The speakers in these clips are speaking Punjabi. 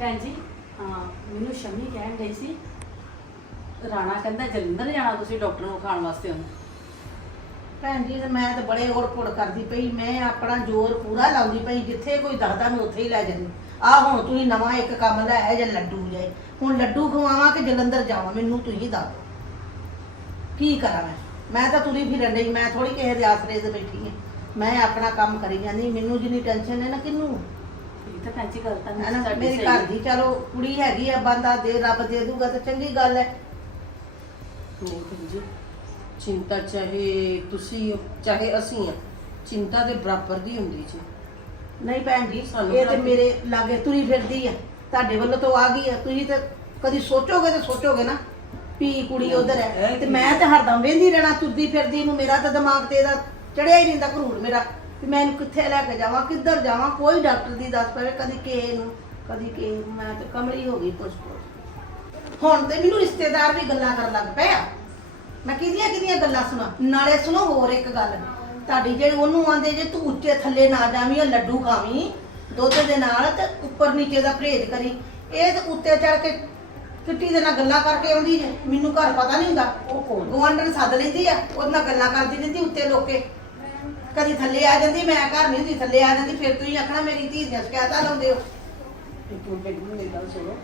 ਭੈਣ ਜੀ, ਹਾਂ, ਮੈਨੂੰ ਸ਼ਮੀ ਕਹਿਣ ਗਈ ਸੀ, ਰਾਣਾ ਕਹਿੰਦਾ ਜਲੰਧਰ ਜਾਣਾ ਤੁਸੀਂ ਡਾਕਟਰ ਨੂੰ ਖਾਣ ਵਾਸਤੇ ਉਹਨੂੰ। ਭੈਣ ਜੀ, ਤੇ ਮੈਂ ਤਾਂ ਬੜੇ ਔੜ ਪੁੜ ਕਰਦੀ ਪਈ, ਮੈਂ ਆਪਣਾ ਜ਼ੋਰ ਪੂਰਾ ਲਾਉਂਦੀ ਪਈ, ਜਿੱਥੇ ਕੋਈ ਦੱਸਦਾ ਮੈਂ ਉੱਥੇ ਹੀ ਲੈ ਜਾਂਦੀ। ਆ ਹੁਣ ਤੁਸੀਂ ਨਵਾਂ ਇੱਕ ਕੰਮ ਲੈ ਆਏ, ਜੇ ਲੱਡੂ ਜਾਏ ਹੁਣ ਲੱਡੂ ਖਵਾਵਾਂ ਕਿ ਜਲੰਧਰ ਜਾਵਾਂ, ਮੈਨੂੰ ਤੁਸੀਂ ਦੱਸ ਦਿਓ। ਕੀ ਕਰਾਂ ਮੈਂ? ਮੈਂ ਤਾਂ ਤੁਰੀ ਫਿਰਨ ਡਈ, ਮੈਂ ਥੋੜੀ ਕਿਸੇ ਦੇ ਆਸਰੇ ਤੇ ਬੈਠੀ ਹਾਂ ਮੈਂ ਆਪਣਾ ਕੰਮ ਕਰੀ ਜਾਂਦੀ, ਮੈਨੂੰ ਜਿੰਨੀ ਟੈਨਸ਼ਨ ਹੈ ਨਾ ਕਿੰਨੂੰ? ਇਹ ਤਾਂ ਭੈਣ ਜੀ ਗੱਲ ਤਾਂ ਹੈ ਨਾ ਸਾਡੀ ਮੇਰੀ ਸਹੀ ਘਰ ਦੀ ਚਲੋ ਕੁੜੀ ਹੈਗੀ ਆ ਬੰਦਾ ਦੇ ਰੱਬ ਦੇ ਦੂਗਾ ਤਾਂ ਚੰਗੀ ਗੱਲ ਹੈ। ਨਹੀਂ ਭੈਣ ਜੀ ਚਿੰਤਾ ਚਾਹੇ ਤੁਸੀਂ ਹੋ, ਚਾਹੇ ਅਸੀਂ ਆ ਚਿੰਤਾ ਦੇ ਬਰਾਬਰ ਦੀ ਹੁੰਦੀ ਜੀ। ਨਹੀਂ ਭੈਣ ਜੀ ਸਾਨੂੰ ਇਹ ਤੇ ਤਾਂ- ਮੇਰੇ ਲਾਗੇ ਤੁਰੀ ਫਿਰਦੀ ਆ ਤੁਹਾਡੇ ਵੱਲੋਂ ਤੋਂ ਆ ਗਈ ਆ। ਤੁਸੀਂ ਤਾਂ ਕਦੀ ਸੋਚੋਗੇ ਤੇ ਸੋਚੋਗੇ ਨਾ ਵੀ ਕੁੜੀ ਉਧਰ ਹੈ। ਇਹ ਤੇ ਕੀ- ਮੈਂ ਤਾਂ ਹਰਦਮ ਵੇਂਦੀ ਰਹਿਣਾ ਤੁਰਦੀ ਫਿਰਦੀ ਨੂੰ ਮੇਰਾ ਤਾਂ ਦਿਮਾਗ ਤੇ ਇਹਦਾ ਚੜਿਆ ਹੀ ਨਹੀਂ ਦਾ ਘਰੂੜ ਮੇਰਾ। ਵੀ ਮੈਂ ਇਹਨੂੰ ਕਿੱਥੇ ਲੈ ਕੇ ਜਾਵਾਂ ਕਿੱਧਰ ਜਾਵਾਂ? ਕੋਈ ਡਾਕਟਰ ਦੀ ਦੱਸ ਪਵੇ ਕਦੀ ਕਿਸੇ ਨੂੰ ਕਦੀ ਕਿਸੇ ਨੂੰ। ਮੈਂ ਤਾਂ ਕਮਲੀ ਹੋ ਗਈ ਪੁੱਛ ਪੁੱਛ। ਹੁਣ ਤੇ ਮੈਨੂੰ ਰਿਸ਼ਤੇਦਾਰ ਵੀ ਗੱਲਾਂ ਕਰਨ ਲੱਗ ਪਏ ਆ। ਮੈਂ ਕਿਹਦੀਆਂ ਕਿਹਦੀਆਂ ਗੱਲਾਂ ਸੁਣਾ? ਨਾਲੇ ਸੁਣੋ ਹੋਰ ਇੱਕ ਗੱਲ। ਤੁਹਾਡੀ ਜਿਹੜੀ ਉਹਨੂੰ ਆਂਦੇ ਜੇ ਤੂੰ ਉੱਚੇ ਥੱਲੇ ਨਾ ਜਾਵੀਂ ਉਹ ਲੱਡੂ ਖਾਵੀਂ ਦੁੱਧ ਦੇ ਨਾਲ ਤੇ ਉੱਪਰ ਨੀਚੇ ਦਾ ਪਰਹੇਜ਼ ਕਰੀ। ਇਹ ਤੇ ਉੱਤੇ ਚੜ ਕੇ ਕਿੱਟੀ ਦੇ ਨਾਲ ਗੱਲਾਂ ਕਰਕੇ ਆਉਂਦੀ ਜੇ। ਮੈਨੂੰ ਘਰ ਪਤਾ ਨਹੀਂ ਹੁੰਦਾ। ਉਹ ਕੌਣ? ਗਵਾਂਢਣ ਸੱਦ ਲੈਂਦੀ ਆ ਉਹਦੇ ਨਾਲ ਗੱਲਾਂ ਕਰਦੀ ਰਹਿੰਦੀ ਉੱਤੇ ਲੋਕੇ। ਕਦੀ ਥੱਲੇ ਆ ਜਾਂਦੀ ਮੈਂ ਘਰ ਨਹੀਂ ਹੁੰਦੀ ਥੱਲੇ ਆ ਜਾਂਦੀ ਫਿਰ ਤੁਸੀਂ ਆਖਣਾ ਮੇਰੀ ਧੀ ਦੀਆਂ ਸ਼ਿਕਾਇਤਾਂ ਲਾਉਂਦੇ ਹੋ। ਇੱਕ ਮਿੰਟ ਜੀ ਮੇਰੀ ਗੱਲ ਸੁਣੋ।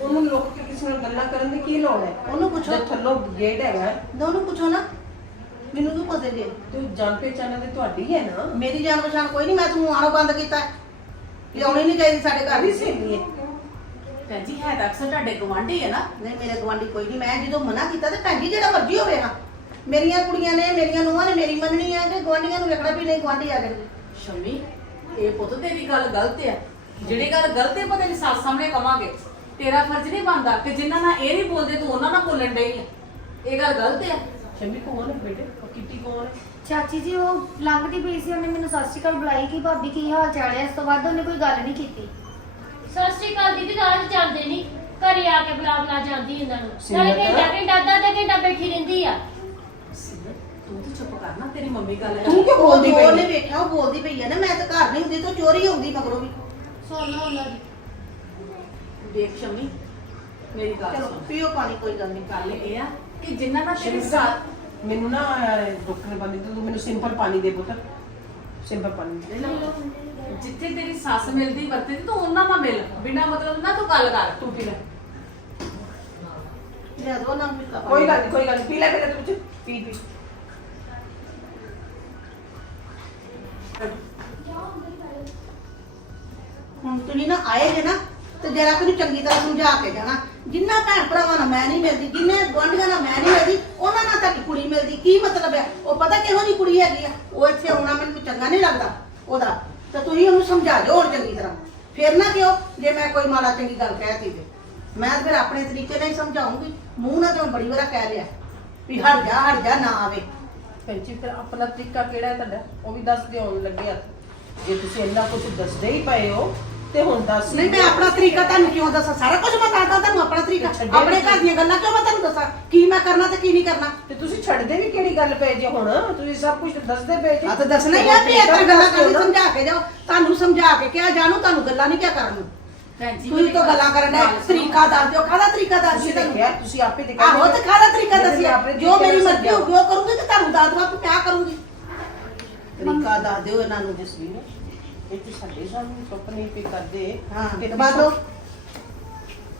ਉਹਨੂੰ ਲੋਕ ਕੇ ਕਿਸੇ ਨਾਲ ਗੱਲਾਂ ਕਰਨ ਦੀ ਕੀ ਲੋੜ ਹੈ? ਉਹਨੂੰ ਪੁੱਛੋ। ਥੱਲੋਂ ਗੇਟ ਹੈਗਾ। ਦੋਨੋਂ ਪੁੱਛੋ ਨਾ। ਮੈਨੂੰ ਕੀ ਪਤਾ ਜੇ। ਤੇ ਜਾਣ ਪਹਿਚਾਣ ਤੇ ਤੁਹਾਡੀ ਹੈ ਨਾ? ਮੇਰੀ ਜਾਣ ਪਛਾਣ ਕੋਈ ਨਹੀਂ ਮੈਂ ਤੁਹਾਨੂੰ ਆਣੋ ਬੰਦ ਕੀਤਾ ਹੈ। ਵੀ ਆਉਣੀ ਨਹੀਂ ਚਾਹੀਦੀ ਸਾਡੇ ਘਰ। ਵੀ ਵੀ ਸਹੇਲੀ ਹੈ। ਭੈਣ ਜੀ ਹੈ ਤਾਂ ਅਕਸਰ ਤੁਹਾਡੇ ਗਵਾਂਢੀ ਹੈ ਨਾ। ਨਹੀਂ ਮੇਰੇ ਗਵਾਂਢੀ ਕੋਈ ਨਹੀਂ। ਮੈਂ ਜਦੋਂ ਮਨਾ ਕੀਤਾ ਤੇ ਭੈਣ ਜੀ ਜਿਹੜਾ ਮਰਜ਼ੀ ਹੋਵੇ ਹਾਂ। ਮੇਰੀਆਂ ਕੁੜੀਆਂ ਨੇ ਮੇਰੀਆਂ ਨੂੰਹਾਂ ਨੇ ਮੇਰੀ ਮੰਨਣੀ ਆ ਕਿ ਗਵਾਂਢੀਆਂ ਨੂੰ ਵੇਖਣਾ ਵੀ ਨਹੀਂ ਗਵਾਂਢੀ ਆ ਗਏ ਸ਼ਮੀ ਇਹ ਪੁੱਤ ਤੇਰੀ ਗੱਲ ਗਲਤ ਹੈ ਜਿਹੜੀ ਗੱਲ ਗਲਤ ਹੈ ਪਤਾ ਨਹੀਂ ਸੱਸ ਸਾਹਮਣੇ ਕਵਾਂਗੇ। ਤੇਰਾ ਫਰਜ਼ ਨਹੀਂ ਬਣਦਾ ਕਿ ਜਿੰਨਾ ਨਾਲ ਇਹ ਨਹੀਂ ਬੋਲਦੇ ਤੂੰ ਉਹਨਾਂ ਨਾਲ ਬੋਲਣ ਡਈ ਇਹ ਗੱਲ ਗਲਤ ਹੈ ਸ਼ਮੀ ਕੌਣ ਹੈ ਬੇਟੇ? ਉਹ ਕਿੱਟੀ ਕੌਣ ਹੈ ਚਾਚੀ ਜੀ ਉਹ ਲੰਘਦੀ ਪਈ ਸੀ ਉਹਨੇ ਮੈਨੂੰ ਸਤਿ ਸ਼੍ਰੀ ਅਕਾਲ ਬੁਲਾਈ ਕਿ ਭਾਬੀ ਕੀ ਹਾਲ ਚਾਲ ਹੈ ਇਸ ਤੋਂ ਬਾਅਦ ਉਹਨੇ ਕੋਈ ਗੱਲ ਨਹੀਂ ਕੀਤੀ। ਸਤਿ ਸ਼੍ਰੀ ਅਕਾਲ ਦੀਦੀ ਰਾਜ ਜਾਂਦੇ ਨਹੀਂ ਘਰੇ ਆ ਕੇ ਬੁਲਾ ਬੁਲਾ ਜਾਂਦੀ ਇਹਨਾਂ ਨੂੰ। ਨਾਲੇ? ਘੰਟਾ ਘੰਟਾ ਅੱਧਾ ਅੱਧਾ ਘੰਟਾ ਬੈਠੀ ਰਹਿੰਦੀ ਆ। ਕਰ ਨਾ ਤੇਰੀ ਮੰਮੀ ਗੱਲ ਕਰ ਤੂੰ ਕਿਉਂ ਉਹ ਬੋਲਦੀ ਪਈ? ਨੇ ਹੈ? ਵੇਖਿਆ ਉਹ ਬੋਲਦੀ ਪਈ ਹੈ ਨਾ ਮੈਂ ਤਾਂ ਘਰ ਨਹੀਂ ਹੁੰਦੀ ਤਾਂ ਚੋਰੀ ਹੁੰਦੀ ਮਗਰੋਂ ਵੀ। ਸੁਣ ਲਓ ਉਹਨਾਂ ਦੀ। ਦੇਖ ਸ਼ਮੀ ਮੇਰੀ ਗੱਲ ਚਲੋ ਸੁਣ। ਪੀਓ ਪਾਣੀ ਕੋਈ ਗੱਲ ਨਹੀਂ। ਗੱਲ ਇਹ ਆ ਕਿ ਜਿੰਨਾ ਨਾਲ ਤੇਰੀ ਸ਼ਮੀ ਸੱਸ ਮੈਨੂੰ ਨਾ ਡਾਕਟਰ ਨੇ ਬੰਦੀ ਤੂੰ ਮੈਨੂੰ ਸਿੰਪਲ ਪਾਣੀ ਦੇ ਪੁੱਤ। ਸਿੰਪਲ ਪਾਣੀ ਦੇ। ਜਿੱਥੇ ਤੇਰੀ ਸੱਸ ਮਿਲਦੀ ਤੂੰ ਉਹਨਾਂ ਨਾਲ ਮਿਲ। ਬਿਨਾ ਮਤਲਬ ਨਾ ਤੂੰ ਗੱਲ ਕਰ ਤੂੰ ਪੀ ਲੈ। ਲਿਆ ਦੋ ਨਾ ਮਿਲਦਾ ਕੋਈ ਗੱਲ ਨਹੀਂ ਕੋਈ ਗੱਲ ਨਹੀਂ ਪੀ ਲੈ ਮੇਰੇ ਤੂੰ ਪੀ ਪੀ। ਹੁਣ ਤੁਸੀਂ ਨਾ ਆਏ ਜੇ ਨਾ ਤੇ ਜਰਾ ਕਿ ਚੰਗੀ ਤਰ੍ਹਾਂ ਸਮਝਾ ਕੇ ਜਾਣਾ। ਜਿੰਨਾ ਭੈਣ ਭਰਾਵਾਂ ਨਾਲ ਮੈਂ ਨਹੀਂ ਮਿਲਦੀ, ਜਿੰਨੇ ਗੁਆਂਢੀਆਂ ਨਾਲ ਮੈਂ ਨਹੀਂ ਮਿਲਦੀ, ਉਹਨਾਂ ਨਾਲ ਤੁਹਾਡੀ ਕੁੜੀ ਮਿਲਦੀ। ਕੀ ਮਤਲਬ ਹੈ ਉਹ ਪਤਾ ਕਿਹੋ ਜਿਹੀ ਕੁੜੀ ਹੈਗੀ ਆ? ਉਹ ਇੱਥੇ ਆਉਣਾ ਮੈਨੂੰ ਚੰਗਾ ਨਹੀਂ ਲੱਗਦਾ ਉਹਦਾ। ਤੇ ਤੁਸੀਂ ਉਹਨੂੰ ਸਮਝਾ ਦਿਓ ਹੁਣ ਚੰਗੀ ਤਰ੍ਹਾਂ। ਫਿਰ ਨਾ ਕਿਉਂ? ਜੇ ਮੈਂ ਕੋਈ ਮਾੜਾ ਚੰਗੀ ਗੱਲ ਕਹਿਤੀ ਤੇ। ਮੈਂ ਤਾਂ ਫਿਰ ਆਪਣੇ ਤਰੀਕੇ ਨਾਲ ਹੀ ਸਮਝਾਉਂਗੀ। ਮੂੰਹ ਨਾਲ ਤਾਂ ਮੈਂ ਬੜੀ ਵਾਰ ਕਹਿ ਲਿਆ ਵੀ ਹਟ ਜਾ ਹਟ ਜਾ, ਨਾ ਆਵੇ। ਭੈਣ ਜੀ, ਫਿਰ ਆਪਣਾ ਤਰੀਕਾ ਕਿਹੜਾ ਹੈ ਤੁਹਾਡਾ? ਉਹ ਵੀ ਦੱਸ ਦਿਓ ਲੱਗੇ ਲੱਗਿਆ। ਜੇ ਤੁਸੀਂ ਇੰਨਾ ਕੁਝ ਦੱਸਦੇ ਹੀ ਪਏ ਹੋ ਤੇ ਹੁਣ ਦੱਸ। ਨਹੀਂ ਮੈਂ ਆਪਣਾ ਤਰੀਕਾ ਤੁਹਾਨੂੰ ਕਿਉਂ ਦੱਸਾਂ? ਸਾਰਾ ਕੁਝ ਮੈਂ ਦੱਸਦਾ ਤੁਹਾਨੂੰ ਆਪਣਾ ਤਰੀਕਾ। ਛੱਡਿਆ ਆਪਣੇ। ਘਰ ਦੀਆਂ ਗੱਲਾਂ ਕਿਉਂ ਮੈਂ ਤੁਹਾਨੂੰ ਦੱਸਾਂ? ਕੀ ਮੈਂ ਕਰਨਾ ਤੇ ਕੀ ਨਹੀਂ ਕਰਨਾ? ਤੇ ਤੁਸੀਂ ਛੱਡਦੇ ਵੀ ਕਿਹੜੀ ਗੱਲ ਪਏ ਜੇ ਹੁਣ? ਤੁਸੀਂ ਸਭ ਕੁਝ ਦੱਸਦੇ ਪਏ ਜੀ। ਆ ਤਾਂ ਦੱਸਣਾ ਹੀ ਆ ਵੀ ਇਹ ਤਰ੍ਹਾਂ ਗੱਲਾਂ ਕਰਨੀ ਸਮਝਾ ਕੇ ਜਾਓ। ਤੁਹਾਨੂੰ ਸਮਝਾ ਕੇ ਕਿਹਾ ਜਾਣੂ ਤੁਹਾਨੂੰ ਗੱਲਾਂ ਨਹੀਂ ਕਿਆ ਕਰਨ ਨੂੰ। ਤੁਸੀਂ ਤਾਂ ਗੱਲਾਂ ਕਰਨ ਦਾ ਤਰੀਕਾ ਦੱਸ ਦਿਓ ਕਾਹਦਾ ਤਰੀਕਾ ਦੱਸ ਦਿਓ ਤੁਹਾਨੂੰ ਦੇਖਿਆ ਤੁਸੀਂ ਆਪੇ ਦੇਖਿਆ। ਆਹੋ ਤੇ ਕਾਹਦਾ ਤਰੀਕਾ ਦੱਸਿਆ? ਜੋ ਮੇਰੀ ਮਰਜ਼ੀ ਹੋਊਗੀ ਉਹ ਕਰੂੰਗੀ ਤੇ ਤੁਹਾਨੂੰ ਦੱਸ ਦਵਾਂ ਕਿ ਕਿਆ ਕਰੂੰਗੀ। ਤਰੀਕਾ ਦੱਸ ਦਿਓ ਇਹਨਾਂ ਨੂੰ ਜਿਸ ਵੀ ਨੇ ਇਹ ਤੇ ਸਾਡੇ ਸਾਹਮਣੇ ਸੁਪਨੇ ਪੇ ਕਰਦੇ ਹਾਂ ਕਿ ਤੇ ਬਾਦੋ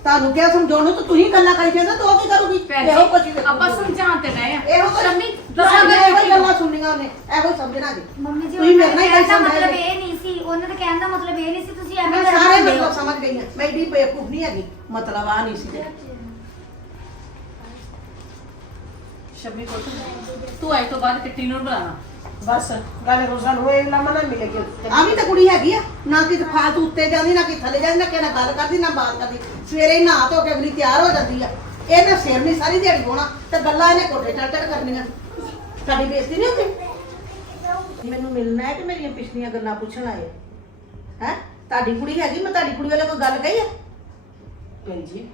ਤੁਹਾਨੂੰ ਕਿਹਾ ਸਮਝਾਉਣ ਨੂੰ? ਤਾਂ ਤੁਸੀਂ ਗੱਲਾਂ ਕਰੀ ਜਾਂਦੇ ਤਾਂ ਉਹ ਕੀ ਕਰੂਗੀ? ਭੈਣ ਇਹੋ ਕੁਛ ਜੀ ਹੀ ਆਪਾਂ ਦੇਖੂਗੀ। ਸਮਝਾਉਣ ਤੇ ਰਹੇ ਆ ਇਹੋ ਕੁਛ- ਸ਼ਮੀ ਦੱਸਾਂ ਦੱਸਾਂਗੇ ਇਹੋ ਹੀ ਗੱਲਾਂ ਸੁਣਨੀਆਂ ਉਹਨੇ ਇਹੋ ਹੀ ਸਮਝਣਾ ਜੀ। ਮੰਮੀ ਜੀ ਤੁਸੀਂ ਉਹਨਾਂ ਮੇਰੇ ਦੇ ਨਾਲ ਹੀ ਕਹਿਣ ਦਾ ਸਮਝਾਇਆ ਮਤਲਬ ਜੀ। ਇਹ ਨਹੀਂ ਸੀ ਉਹਨਾਂ ਦੇ ਕਹਿਣ ਦਾ ਮਤਲਬ ਇਹ ਨਹੀਂ ਸੀ ਤੁਸੀਂ ਮੈਂ ਐਵੇਂ ਸਾਰੇ ਕਰਦੇ ਮਤਲਬ ਹੋ। ਸਮਝ ਗਈ ਹਾਂ। ਮੈਂ ਏਡੀ ਬੇਵਕੂਫ ਨਹੀਂ ਹੈਗੀ। ਮਤਲਬ ਆ ਨਹੀਂ ਸੀ ਤੇ। ਸ਼ਮੀ ਪੁੱਤ ਤੂੰ ਅੱਜ ਤੋਂ ਬਾਅਦ ਕਿੱਟੀ ਨੂੰ ਬੁਲਾਣਾ। ਬਸ ਗੱਲ ਰੋਜ਼ਾਂ ਨੂੰ ਇਹ ਲਾਮਾ ਨਾ ਮਿਲੇਗੀ ਆ ਵੀ ਤਾਂ ਕੁੜੀ ਹੈਗੀ ਆ। ਨਾ ਕਿ ਫਾਲਤੂ ਉੱਤੇ ਜਾਂਦੀ ਨਾ ਕਿ ਥੱਲੇ ਜਾਂਦੀ ਨਾ ਨਾਲ ਗੱਲ ਕਰਦੀ ਨਾ ਬਾਤ ਕਰਦੀ। ਸਵੇਰੇ ਹੀ ਨਹਾ ਧੋ ਕੇ ਅਗਲੀ ਤਿਆਰ ਹੋ ਜਾਂਦੀ ਆ। ਇਹਨੇ ਸਿਰ ਨਹੀਂ ਸਾਰੀ ਦਿਹਾੜੀ ਹੋਣਾ। ਤੇ ਗੱਲਾਂ ਇਹਨੇ ਕੋਟੇ ਚੜ ਚੜ ਕਰਨੀਆਂ। ਸਾਡੀ ਬੇਇੱਜ਼ਤੀ ਨਹੀਂ ਹੁੰਦੀ? ਮੈਨੂੰ ਮਿਲਣਾ ਹੈ ਕਿ ਮੇਰੀਆਂ ਪਿਛਲੀਆਂ ਗੱਲਾਂ ਪੁੱਛਣ ਆਏ? ਹੈ? ਤੁਹਾਡੀ ਕੁੜੀ ਹੈਗੀ ਮੈਂ ਤੁਹਾਡੀ ਕੁੜੀ ਵਾਲੇ ਕੋਈ ਗੱਲ ਕਹੀ ਆ? ਭੈਣ ਜੀ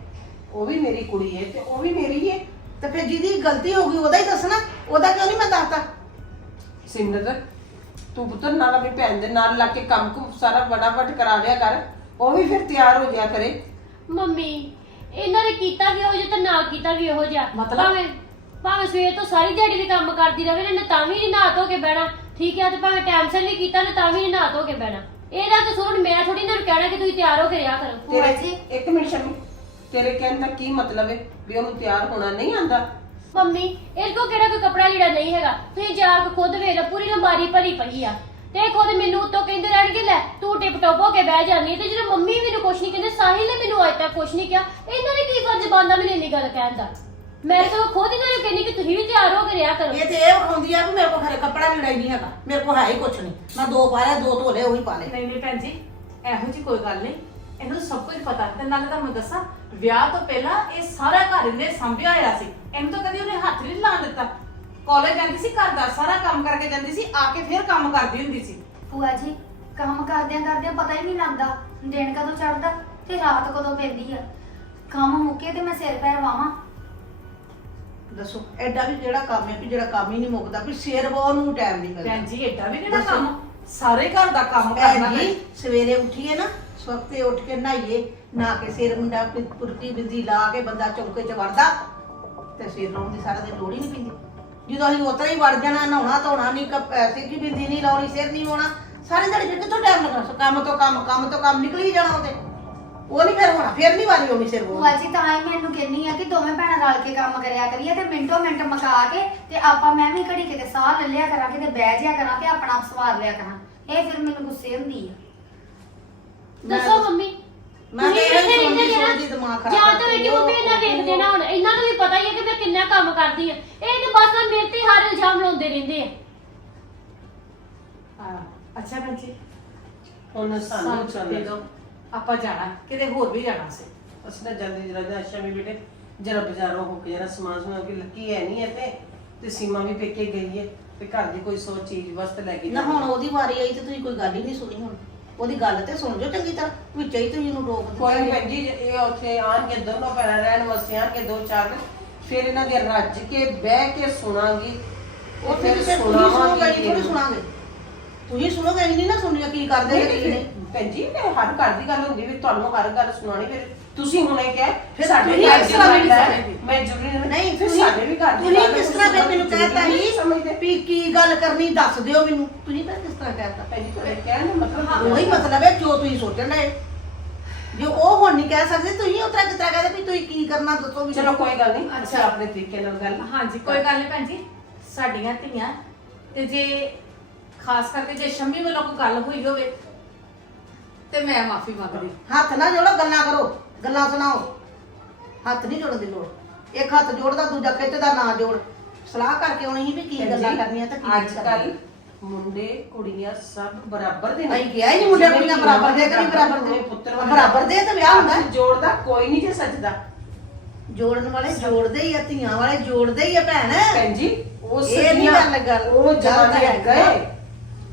ਉਹ ਵੀ ਮੇਰੀ ਕੁੜੀ ਹੈ ਤੇ ਉਹ ਵੀ ਮੇਰੀ ਹੈ ਤੇ ਫਿਰ ਜਿਹਦੀ ਗਲਤੀ ਹੋ ਗਈ ਉਹਦਾ ਹੀ ਦੱਸਣਾ। ਉਹਦਾ ਕਿਉਂ ਨਹੀਂ ਮੈਂ ਦੱਸਦਾ? ਸਿਮਰਤ ਤੂੰ ਪੁੱਤਰ ਨਾਲ ਆਪਣੀ ਭੈਣ ਦੇ ਨਾਲ ਲੱਗ ਕੇ ਕੰਮ ਕੁ ਸਾਰਾ ਫਟਾਫਟ ਕਰਾ ਲਿਆ ਕਰ ਉਹ ਵੀ ਫਿਰ ਤਿਆਰ ਹੋ ਜਾ ਕਰੇ। ਮੰਮੀ ਇਹਨਾਂ ਨੇ ਕੀਤਾ ਵੀ ਉਹ ਜਿਹਾ ਤੇ ਨਾ ਕੀਤਾ ਵੀ ਉਹ ਜਿਹਾ। ਮਤਲਬ? ਭਾਵੇਂ ਭਾਵੇਂ ਸਵੇਰ ਤੋਂ ਸਾਰੀ ਦਿਹਾੜੀ ਵੀ ਕੰਮ ਕਰਦੀ ਰਹੇ ਨੇ ਤਾਂ ਵੀ ਨਹੀਂ ਨਹਾ ਧੋ ਕੇ ਬਹਿਣਾ। ਠੀਕ ਹੈ ਤੇ ਭਾਵੇਂ ਟਾਈਮ ਸਿਰ ਨਹੀਂ ਕੀਤਾ ਨੇ ਤਾਂ ਵੀ ਨਹੀਂ ਨਹਾ ਧੋ ਕੇ ਬਹਿਣਾ। ਇਹਦਾ ਕਸੂਰ ਹੁਣ ਮੈਂ ਥੋੜੀ ਨਾ ਕਹਿਣਾ ਕਿ ਤੁਸੀਂ ਤਿਆਰ ਹੋ ਕੇ ਰਿਹਾ ਕਰੋ। ਭੂਆ ਤੇਰੇ ਜੀ? ਇੱਕ ਮਿੰਟ ਸ਼ਮੀ ਤੇਰੇ ਕਹਿਣ ਦਾ ਕੀ ਮਤਲਬ ਹੈ ਵੀ ਉਹਨੂੰ ਤਿਆਰ ਹੋਣਾ ਨਹੀਂ ਆਂਦਾ? ਮੰਮੀ ਇਹ ਕੋ ਕਿਹੜਾ ਕੋਈ ਕਪੜਾ ਲੀੜਾ ਨਹੀਂ ਹੈਗਾ। ਤੁਸੀਂ ਜਾ ਕੇ ਖੁਦ ਵੇਖ ਲਓ ਪੂਰੀ ਲੰਬਾਰੀ ਭਰੀ ਪਈ ਆ। ਤੇ ਖੁਦ ਮੈਨੂੰ ਉੱਤੋਂ ਕਹਿੰਦੇ ਰਹਿਣਗੇ ਲੈ ਤੂੰ ਟਿਪ ਟੋਪ ਹੋ ਕੇ ਬਹਿ ਹੈ। ਤੇ ਜਦੋਂ ਮੰਮੀ ਮੈਨੂੰ ਕੁਛ ਨਹੀਂ ਕਹਿੰਦੇ ਸਾਹਿਲ ਨੇ ਮੈਨੂੰ ਅੱਜ ਤੱਕ ਕੁਛ ਨਹੀਂ ਕਿਹਾ। ਇਹਨਾਂ ਨੇ ਕੀ ਫਰਜ਼ ਬੰਦਾ ਮੈਨੂੰ ਇੰਨੀ ਗੱਲ ਕਹਿਣ ਦਾ? ਮੈਂ ਤਾਂ ਖੁਦ ਇਹਨਾਂ ਨੂੰ ਕਹਿੰਦੀ ਕਿ ਤੁਸੀਂ ਵੀ ਤਿਆਰ ਹੋ ਕੇ ਰਿਹਾ ਕਰੋ। ਇਹ ਤੇ ਇਹ ਵਿਖਾਉਂਦੀ ਆ ਕਿ ਮੇਰੇ ਕੋਲ ਖਰੇ ਕੱਪੜਾ ਲੜਾਈ ਨਹੀਂ ਹੈਗਾ। ਮੇਰੇ ਕੋਲ ਹੈ ਹੀ ਕੁਛ ਨਹੀਂ। ਮੈਂ ਦੋ ਪਾ ਲਿਆ ਦੋ ਧੋ ਲਏ ਉਹੀ ਪਾ ਲਏ। ਨਹੀਂ ਨਹੀਂ ਭੈਣ ਜੀ ਇਹੋ ਜੀ ਕੋਈ ਗੱਲ ਨਹੀਂ। ਇਹਨੂੰ ਸਭ ਕੁਝ ਪਤਾ। ਤੇ ਨਾਲੇ ਤੁਹਾਨੂੰ ਦੱਸਾਂ ਵਿਆਹ ਤੋਂ ਪਹਿਲਾਂ ਇਹ ਸਾਰਾ ਘਰ ਇਹਨੇ ਸੰਭਿਆ ਹੋਇਆ ਸੀ। ਇਹਨੂੰ ਤਾਂ ਕਦੀ ਉਹਨੇ ਹੱਥ ਨਹੀਂ ਲਾ ਦਿੱਤਾ। ਕਾਲਜ ਜਾਂਦੀ ਸੀ ਘਰ ਦਾ ਸਾਰਾ ਕੰਮ ਕਰਕੇ ਜਾਂਦੀ ਸੀ ਆ ਕੇ ਫਿਰ ਕੰਮ ਕਰਦੀ ਹੁੰਦੀ ਸੀ। ਭੂਆ ਜੀ ਕੰਮ ਕਰਦਿਆਂ ਕਰਦਿਆਂ ਪਤਾ ਹੀ ਨਹੀਂ ਲੱਗਦਾ ਦਿਨ ਕਦੋਂ ਚੜਦਾ ਤੇ ਰਾਤ ਕਦੋਂ ਪੈਂਦੀ ਆ। ਕੰਮ ਮੁੱਕੇ ਤੇ ਮੈਂ ਸਿਰ ਪੈਰ ਵਾਵਾਂ ਦੱਸੋ ਐਡਾ ਵੀ ਕਿਹੜਾ ਕੰਮ ਹੈ ਕਿ ਜਿਹੜਾ ਕੰਮ ਹੀ ਨਹੀਂ ਮੁੱਕਦਾ ਵੀ ਸਿਰ ਵਾਹ ਨੂੰ ਟਾਈਮ ਨਹੀਂ ਮਿਲਦਾ। ਭੈਣ ਜੀ ਏਡਾ ਵੀ ਕਿਹੜਾ ਦੱਸੋ। ਕੰਮ? ਸਾਰੇ ਘਰ ਦਾ ਕੰਮ ਕਰਨਾ ਭੈਣ ਜੀ ਸਵੇਰੇ ਉੱਠੀਏ ਨਾ ਸਵਖਤੇ ਉੱਠ ਕੇ ਨਹਾਈਏ ਨਾ ਕੇ ਸਿਰ ਮੁੰਡਾ ਪਿ- ਪੁਰਤੀ ਬਿੰਦੀ ਲਾ ਕੇ ਬੰਦਾ ਚੌਂਕੇ 'ਚ ਵੜਦਾ ਤੇ ਸਿਰ ਲਾਉਣ ਦੀ ਸਾਰਾ ਦਿਨ ਲੋੜ ਹੀ ਨਹੀਂ ਪੈਂਦੀ। ਜਦੋਂ ਅਸੀਂ ਉਤਰਾ ਹੀ ਵੜ ਜਾਣਾ, ਨਹਾਉਣਾ, ਧੋਣਾ, ਨਹੀਂ ਕੱਪ ਸਿਰ ਦੀ ਬਿੰਦੀ ਨਹੀਂ ਲਾਉਣੀ, ਸਿਰ ਨਹੀਂ ਹੋਣਾ ਸਾਰੇ ਦਿਨ ਫਿਰ ਕਿੱਥੋਂ ਟਾਈਮ ਲੱਗਣਾ? ਸੋ ਕੰਮ ਤੋਂ ਕੰਮ ਕੰਮ ਤੋਂ ਕੰਮ ਨਿਕਲ ਹੀ ਜਾਣਾ ਉਹਦੇ। ਉਹ ਨਹੀਂ ਫਿਰ ਹੋਣਾ, ਫਿਰ ਨਹੀਂ ਵਾਰੀ ਹੋਣੀ ਸਿਰ ਭੂਆ ਜੀ, ਤਾਂ ਹੀ ਮੈਨੂੰ ਕਹਿੰਨੀ ਆ ਕਿ ਦੋਵੇਂ ਭੈਣਾਂ ਰਲ ਕੇ ਕੰਮ ਕਰਿਆ ਕਰੀਏ ਤੇ ਮਿੰਟੋ ਮਿੰਟ ਮਕਾ ਕੇ ਤੇ ਆਪਾਂ ਮੈਂ ਵੀ ਘੜੀ ਕਿਤੇ ਸਾਹ ਲੈ ਲਿਆ ਕਰਾਂ, ਕਿਤੇ ਬਹਿ ਜਿਆ ਕਰਾਂ ਤੇ ਆਪਣਾ ਆਪ ਸਵਾਰ ਲਿਆ ਕਰਾਂ। ਇਹ ਫਿਰ ਮੈਨੂੰ ਗੁੱਸੇ ਹੁੰਦੀ ਆ। ਦੱਸੋ ਮੰਮੀ। ਮੈਂ ਤੁਸੀਂ ਤਾਂ ਇਹ ਇੱਥੇ ਸੁਣਦੀ ਰਹਿੰਦੇ ਜੇ? ਨਾ, ਸੁਣਦੀ ਦਿਮਾਗ ਖਰਾਬ ਜਾਂ ਤਾਂ ਇਹ ਕਿ ਕਰਦੀ, ਮੰਮੀ ਇਹਨਾਂ ਉਹ- ਵੇਖਦੇ ਨਾ ਹੁਣ। ਇਹਨਾਂ ਨੂੰ ਵੀ ਪਤਾ ਹੀ ਹੈ ਕਿ ਮੈਂ ਕਿੰਨਾ ਕੰਮ ਕਰਦੀ ਆ। ਇਹ ਤਾਂ ਬਸ ਨਾ ਮੇਰੇ ਤੇ ਹਰ ਇਲਜ਼ਾਮ ਲਾਉਂਦੇ ਰਹਿੰਦੇ ਆ। ਹਾਂ ਅੱਛਾ ਭੈਣ ਜੀ। ਹੁਣ ਸਾਨੂੰ ਸਾਨੂੰ ਚੱਲ ਦੇ ਦਿਓ। ਆਪਾਂ ਜਾਣਾ। ਕਿਤੇ ਹੋਰ ਵੀ ਜਾਣਾ ਸੀ। ਅਸੀਂ ਤਾਂ ਜਲਦੀ ਜਰਾ ਸ਼ਮੀ ਬੇਟੇ ਜਰਾ ਬਾਜ਼ਾਰੋਂ ਹੋ ਕੇ ਜਰਾ ਸਮਾਨ ਸਮਾ ਕੇ ਲੱਗੀ ਹੈ ਨਹੀਂ ਇੱਥੇ ਤੇ ਸੀਮਾ ਵੀ ਪੇਕੇ ਗਈ ਹੈ ਤੇ ਘਰ ਦੀ ਕੋਈ ਸੋ ਚੀਜ਼ ਵਸਤ ਲੈ ਕੇ ਨਾ ਹੁਣ ਉਹਦੀ ਵਾਰੀ ਆਈ ਤੇ ਤੁਸੀਂ ਕੋਈ ਗੱਲ ਹੀ ਨਹੀਂ ਸੁਣੀ ਹੁਣ। ਉਹਦੀ ਗੱਲ ਤੇ ਸੁਣ ਜਾਓ ਚੰਗੀ ਤਰ੍ਹਾਂ ਵਿੱਚ ਹੀ ਤੁਸੀਂ ਇਹਨੂੰ ਰੋਕ ਕੋਈ ਦਿੱਤਾ ਭੈਣ ਜੀ ਇਹ ਉੱਥੇ ਆਣਗੇ ਦੋਨੋਂ ਭੈਣਾਂ ਰਹਿਣ ਵਾਸਤੇ ਆਣਗੇ ਦੋ ਚਾਰ ਦਿਨ। ਫਿਰ ਇਹਨਾਂ ਦੇ ਰੱਜ ਕੇ ਬਹਿ ਕੇ ਸੁਣਾਂਗੀ ਉਹ ਫਿਰ ਤੁਸੀਂ ਸੁਣਾਵਾਂਗੀ ਥੋੜੀ ਸੁਣਾਂਗੇ ਤੁਸੀਂ ਸੁਣੋਗੇ ਨਹੀਂ ਨਾ ਸੁਣੀਆਂ ਕੀ ਕਰਦੇ ਨੇ ਕੀ ਨਹੀਂ। ਭੈਣ ਜੀ ਇਹ ਹਰ ਘਰ ਦੀ ਗੱਲ ਹੁੰਦੀ ਵੀ ਤੁਹਾਨੂੰ ਹਰ ਗੱਲ ਸੁਣਾਣੀ ਫਿਰ ਤੁਸੀਂ ਹੁਣੇ ਕਿਹਾ ਫਿਰ ਸਾਡੇ ਤੁਸੀਂ ਘਰ ਕਿਸ ਦੀ ਤਰ੍ਹਾਂ ਗੱਲ ਮੈਨੂੰ ਹੈ, ਸਮਝਦੇ? ਮੈਂ ਜ਼ਰੂਰੀ ਨਹੀਂ ਨਹੀਂ ਫਿਰ ਤੁਸੀਂ ਸਾਡੇ ਵੀ ਘਰ ਦੀ ਤੁਸੀਂ ਗੱਲ ਹੈ, ਕਿਸ ਤਰ੍ਹਾਂ ਫਿਰ ਮੈਨੂੰ ਜ਼ਰੂਰੀ ਕਹਿਤਾ ਨਹੀਂ ਹੀ ਸਮਝਦੇ। ਵੀ ਕੀ ਗੱਲ ਕਰਨੀ ਦੱਸ ਦਿਓ ਮੈਨੂੰ। ਤੁਸੀਂ ਤਾਂ ਕਿਸ ਤਰ੍ਹਾਂ ਕਹਿਤਾ? ਜੀ ਤੁਹਾਡੇ ਕਹਿਣ ਦਾ ਮਤਲਬ ਉਹੀ ਮਤਲਬ ਹੈ ਜੋ ਤੁਸੀਂ ਸੋਚਣ ਦੇ ਜੇ ਉਹ ਹੁਣ ਨਹੀਂ ਕਹਿ ਸਕਦੇ ਤੁਸੀਂ ਉਤਰਾ ਕਿਸ ਤਰ੍ਹਾਂ ਕਹਦੇ ਵੀ ਤੁਸੀਂ ਕੀ ਕਰਨਾ ਦੱਸੋ ਵੀ ਚਲੋ ਕੋਈ ਗੱਲ ਨਹੀਂ ਅੱਛਾ। ਅੱਛਾ। ਆਪਣੇ ਤਰੀਕੇ ਨਾਲ ਗੱਲ ਹਾਂਜੀ ਕੋਈ ਗੱਲ ਨਹੀਂ ਭੈਣ ਜੀ ਸਾਡੀਆਂ ਧੀਆਂ ਤੇ ਜੇ ਖਾਸ ਕਰਕੇ ਜੇ ਸ਼ੰਮੀ ਵੱਲੋਂ ਕੋਈ ਗੱਲ ਹੋਈ ਹੋਵੇ ਤੇ ਮੈਂ ਮਾਫੀ ਮੰਗਦੀ। ਹੱਥ ਨਾ ਜੋੜੋ ਗੱਲਾਂ ਕਰੋ। ਗੱਲਾਂ ਸੁਣਾਓ। ਹੱਥ ਨਹੀਂ ਜੋੜਨ ਦੀ ਲੋੜ। ਇੱਕ ਹੱਥ ਜੋੜਦਾ ਦੂਜਾ ਖਿੱਚਦਾ ਨਾ ਜੋੜ। ਸਲਾਹ ਕਰਕੇ ਆਉਣੀ ਸੀ ਵੀ ਕੀ ਗੱਲਾਂ ਕਰਨੀਆਂ ਤੇ ਕੀ ਅੱਜ ਕੱਲ ਮੁੰਡੇ ਕੁੜੀਆਂ ਸਭ ਬਰਾਬਰ ਦੇ ਅਸੀਂ ਕਿਹਾ ਹੀ ਨਹੀਂ ਮੁੰਡੇ ਕੁੜੀਆਂ ਬਰਾਬਰ ਦੇ ਕਿ ਨਹੀਂ ਬਰਾਬਰ ਦੇ। ਪੁੱਤਰ ਬਰਾਬਰ ਦੇ ਤਾਂ ਵਿਆਹ ਹੁੰਦਾ। ਜੋੜਦਾ ਕੋਈ ਨਹੀਂ ਜੇ ਸੱਜਦਾ। ਜੋੜਨ ਵਾਲੇ ਜੋੜਦੇ ਹੀ ਆ ਧੀਆਂ ਵਾਲੇ ਜੋੜਦੇ ਹੀ ਆ ਭੈਣ। ਭੈਣ ਜੀ ਉਹ ਨਹੀਂ ਗੱਲ ਉਹ ਜਮਾਨੇ ਗਏ।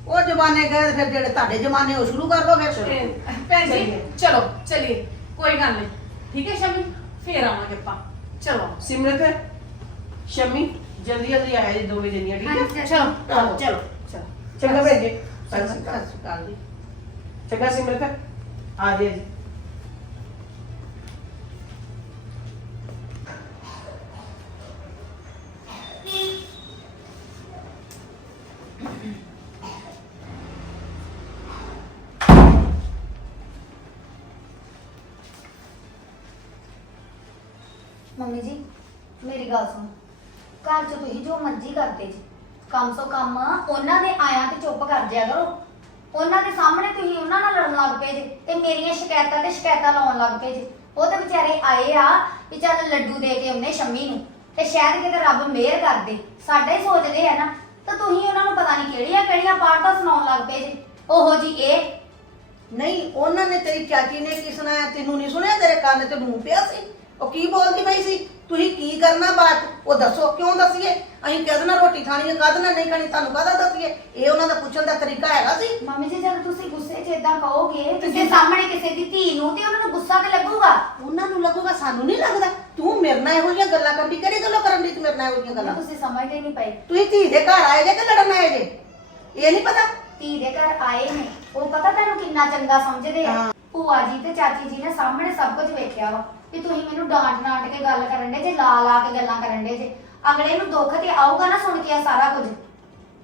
ਉਹ ਜਮਾਨੇ ਗਏ ਫਿਰ ਜਿਹੜੇ ਤੁਹਾਡੇ ਜਮਾਨੇ ਉਹ ਸ਼ੁਰੂ ਕਰ ਦੋ ਫਿਰ। ਭੈਣ ਜੀ। ਚਲੋ ਚਲਿਏ। ਕੋਈ ਗੱਲ ਨਹੀਂ ਠੀਕ ਹੈ ਸ਼ੰਮੀ ਫੇਰ ਆਵਾਂਗੇ ਆਪਾਂ ਚਲੋ ਸਿਮਰਤ ਸ਼ਮੀ ਜਲਦੀ ਜਲਦੀ ਆਇਆ ਜੀ ਦੋਵੇਂ ਜਣੀਆਂ ਠੀਕ ਹੈ ਹਾਂਜੀ, ਚਲੋ ਆਹੋ। ਚਲੋ ਚਲੋ ਚੰਗਾ ਭੈਣ ਜੀ ਸਤਿ ਸ਼੍ਰੀ ਅਕਾਲ। ਸਤਿ ਸ਼੍ਰੀ ਅਕਾਲ ਜੀ ਚੰਗਾ ਸਿਮਰਤ ਆ ਜੇ ਉਹਨਾਂ ਦੇ ਆਇਆਂ ਤੇ ਚੁੱਪ ਕਰ ਜਿਆ ਕਰੋ। ਉਹਨਾਂ ਦੇ ਸਾਹਮਣੇ ਤੁਸੀਂ ਉਹਨਾਂ ਨਾਲ ਲੜਨ ਲੱਗ ਪਏ ਜੀ ਤੇ ਮੇਰੀਆਂ ਸ਼ਿਕਾਇਤਾਂ ਤੇ ਸ਼ਿਕਾਇਤਾਂ ਲਾਉਣ ਲੱਗ ਪਏ ਜੀ। ਉਹ ਤੇ ਵਿਚਾਰੇ ਆਏ ਆ ਵੀ ਚੱਲ ਲੱਡੂ ਦੇ ਕੇ ਉਹਨੇ ਸ਼ੰਮੀ ਨੂੰ। ਤੇ ਸ਼ਾਇਦ ਕਿਤੇ ਰੱਬ ਮਿਹਰ ਕਰ ਦੇ ਸਾਡਾ ਹੀ ਸੋਚਦੇ ਆ ਨਾ। ਤਾਂ ਤੁਸੀਂ ਉਹਨਾਂ ਨੂੰ ਪਤਾ ਨਹੀਂ ਕਿਹੜੀਆਂ ਕਿਹੜੀਆਂ ਪਾਠਾਂ ਸੁਣਾਉਣ ਲੱਗ ਪਏ ਜੇ। ਉਹੋ ਜੀ ਇਹ। ਨਹੀਂ, ਉਹਨਾਂ ਨੇ ਤੇਰੀ ਚਾਚੀ ਨੇ ਕੀ ਸੁਣਾਇਆ? ਤੈਨੂੰ ਨਹੀਂ ਸੁਣਿਆ? ਤੇਰੇ ਕੰਨ ਤੇ ਮੂੰਹ ਪਿਆ ਸੀ। ਉਹ ਕੀ ਬੋਲਦੀ ਪਈ ਸੀ? ਤੁਸੀਂ ਕੀ ਕਰਨਾ ਬਾਤ ਉਹ ਦੱਸੋ ਕਿਉਂ ਦੱਸੀਏ? ਅਸੀਂ ਕਹਦੇ ਨਾ ਰੋਟੀ ਖਾਣੀ ਹੈ ਕਦ ਨਾ ਨਹੀਂ ਖਾਣੀ ਤੁਹਾਨੂੰ ਕਾਹਦਾ ਦੱਸੀਏ? ਇਹ ਉਹਨਾਂ ਦਾ ਪੁੱਛਣ ਦਾ ਤਰੀਕਾ ਹੈਗਾ ਸੀ। ਮੰਮੀ ਜੀ ਜਦ ਤੁਸੀਂ ਗੁੱਸੇ 'ਚ ਇਦਾਂ ਕਹੋਗੇ ਕਿਸੇ ਸਾਹਮਣੇ ਕਿਸੇ ਦੀ ਧੀ ਨੂੰ ਤੇ ਉਹਨਾਂ ਨੂੰ ਗੁੱਸਾ ਤੇ ਲੱਗੂਗਾ? ਉਹਨਾਂ ਨੂੰ ਲੱਗੂਗਾ ਸਾਨੂੰ ਨਹੀਂ ਲੱਗਦਾ। ਤੂੰ ਮੇਰੇ ਨਾਲ ਇਹੋ ਜਿਹੀਆਂ ਗੱਲਾਂ ਕਰਦੀ ਕਿਹੜੀ ਗੱਲੋਂ ਕਰਨ ਦੀ ਤੂੰ ਮੇਰੇ ਨਾਲ ਇਹੋ ਜਿਹੀਆਂ ਗੱਲਾਂ? ਤੁਸੀਂ ਸਮਝਦੇ ਨਹੀਂ ਪਏ। ਤੁਸੀਂ ਧੀ ਦੇ ਘਰ ਆਏ ਜੇ ਕਿ ਲੜਨ ਆਏ ਜੇ? ਇਹ ਨਹੀਂ ਪਤਾ। ਧੀ ਦੇ ਘਰ ਆਏ ਨੇ। ਉਹ ਪਤਾ ਤੈਨੂੰ ਕਿੰਨਾ ਚੰਗਾ ਸਮਝਦੇ ਆ। ਭੂਆ ਜੀ ਤੇ ਚਾਚੀ ਜੀ ਨੇ ਸਾਹਮਣੇ ਸਭ ਕੁਝ ਵੇਖਿਆ ਵਾ। ਕਿ ਤੁਸੀਂ ਮੈਨੂੰ ਡਾਂਟ ਡਾਂਟ ਕੇ ਗੱਲ ਕਰਨ ਦੇ ਜੇ ਲਾ ਲਾ ਕੇ ਗੱਲਾਂ ਕਰਨ ਦੇ ਜੇ। ਅਗਲੇ ਨੂੰ ਦੁੱਖ ਤੇ ਆਊਗਾ ਨਾ ਸੁਣ ਕੇ ਇਹ ਸਾਰਾ ਕੁਝ।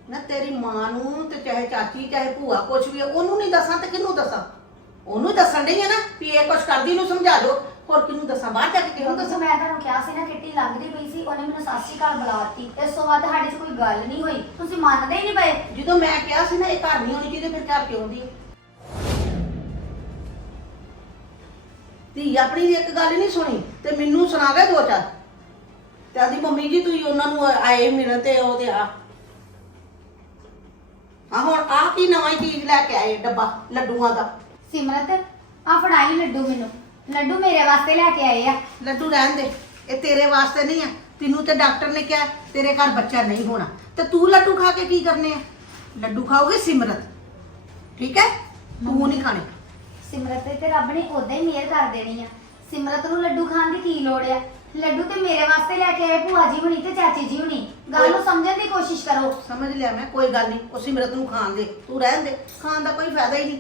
ਨਾ ਤੇਰੀ ਮਾਂ ਨੂੰ ਤੇ ਚਾਹੇ ਚਾਚੀ ਚਾਹੇ ਭੂਆ ਕੁਛ ਵੀ ਉਹਨੂੰ ਨਹੀਂ ਦੱਸਾਂ ਤੇ ਕਿਹਨੂੰ ਦੱਸਾਂ? ਉਹਨੂੰ ਹੀ ਦੱਸਣ ਡਈ ਆ ਨਾ ਵੀ ਇਹ ਕੁਛ ਕਰਦੀ ਨੂੰ ਸਮਝਾ ਦਿਓ। ਹੋਰ ਕਿਹਨੂੰ ਦੱਸਾਂ? ਬਾਹਰ ਜਾ ਕੇ ਕਿਹਨੂੰ ਦੱਸਾਂ ਮੈਂ ਤੁਹਾਨੂੰ ਕਿਹਾ ਸੀ ਨਾ ਕਿੱਟੀ ਲੰਘਦੀ ਪਈ ਸੀ ਉਹਨੇ ਮੈਨੂੰ ਸਤਿ ਸ਼੍ਰੀ ਅਕਾਲ ਬੁਲਾਤੀ ਇਸ ਤੋਂ ਬਾਅਦ ਸਾਡੇ 'ਚ ਕੋਈ ਗੱਲ ਨਹੀਂ ਹੋਈ। ਤੁਸੀਂ ਮੰਨਦੇ ਹੀ ਨਹੀਂ ਪਏ। ਜਦੋਂ ਮੈਂ ਕਿਹਾ ਸੀ ਨਾ ਇਹ ਘਰ ਨਹੀਂ ਹੋਣੀ ਚਾਹੀਦੀ ਫਿਰ ਘਰ ਕਿਉਂ ਦੀ ਹੈ? ਧੀ ਆਪਣੀ ਦੀ ਇੱਕ ਗੱਲ ਨਹੀਂ ਸੁਣੀ ਤੇ ਮੈਨੂੰ ਸੁਣਾ ਕੇ ਦੋ ਚਾਰ। ਤੇ ਆਦੀ ਮੰਮੀ ਜੀ ਤੁਸੀਂ ਉਹਨਾਂ ਨੂੰ ਆਏ ਮਿਲਣ ਤੇ ਉਹ ਤੇ ਆ। ਆ ਹੁਣ ਆ ਕੀ ਨਵਾਂ ਹੀ ਚੀਜ਼ ਲੈ ਕੇ ਆਏ ਡੱਬਾ ਲੱਡੂਆਂ ਦਾ? ਸਿਮਰਤ ਆ ਫੜਾਈ ਲੱਡੂ ਮੈਨੂੰ। ਲੱਡੂ ਮੇਰੇ ਵਾਸਤੇ ਲੈ ਕੇ ਆਏ ਆ। ਲੱਡੂ ਰਹਿਣ ਦੇ ਇਹ ਤੇਰੇ ਵਾਸਤੇ ਨਹੀਂ ਆ। ਤੈਨੂੰ ਤੇ ਡਾਕਟਰ ਨੇ ਕਿਹਾ ਤੇਰੇ ਘਰ ਬੱਚਾ ਨਹੀਂ ਹੋਣਾ। ਤੇ ਤੂੰ ਲੱਡੂ ਖਾ ਕੇ ਕੀ ਕਰਨੇ ਆ? ਲੱਡੂ ਖਾਓਗੇ ਸਿਮਰਤ? ਠੀਕ ਹੈ? ਤੂੰ ਨਹੀਂ ਖਾਣੇ। ਸਿਮਰਤ ਤੇ ਰੱਬ ਨੇ ਉਦਾਂ ਹੀ ਮਿਹਰ ਕਰ ਦੇਣੀ ਆ। ਸਿਮਰਤ ਨੂੰ ਲੱਡੂ ਖਾਣ ਦੀ ਕੀ ਲੋੜ ਆ? ਲੱਡੂ ਤੇ ਮੇਰੇ ਵਾਸਤੇ ਲੈ ਕੇ ਆਏ ਭੂਆ ਜੀ ਹੁਣੀ ਤੇ ਚਾਚੀ ਜੀ ਹੁਣੀ। ਗੱਲ ਨੂੰ ਸਮਝਣ ਦੀ ਕੋਸ਼ਿਸ਼ ਕਰੋ। ਸਮਝ ਲਿਆ ਮੈਂ ਕੋਈ ਗੱਲ ਨਹੀਂ ਉਹ ਸਿਮਰਤ ਨੂੰ ਖਾਣ ਦੇ ਤੂੰ ਰਹਿਣ ਦੇ ਖਾਣ ਦਾ ਕੋਈ ਫਾਇਦਾ ਹੀ ਨਹੀਂ।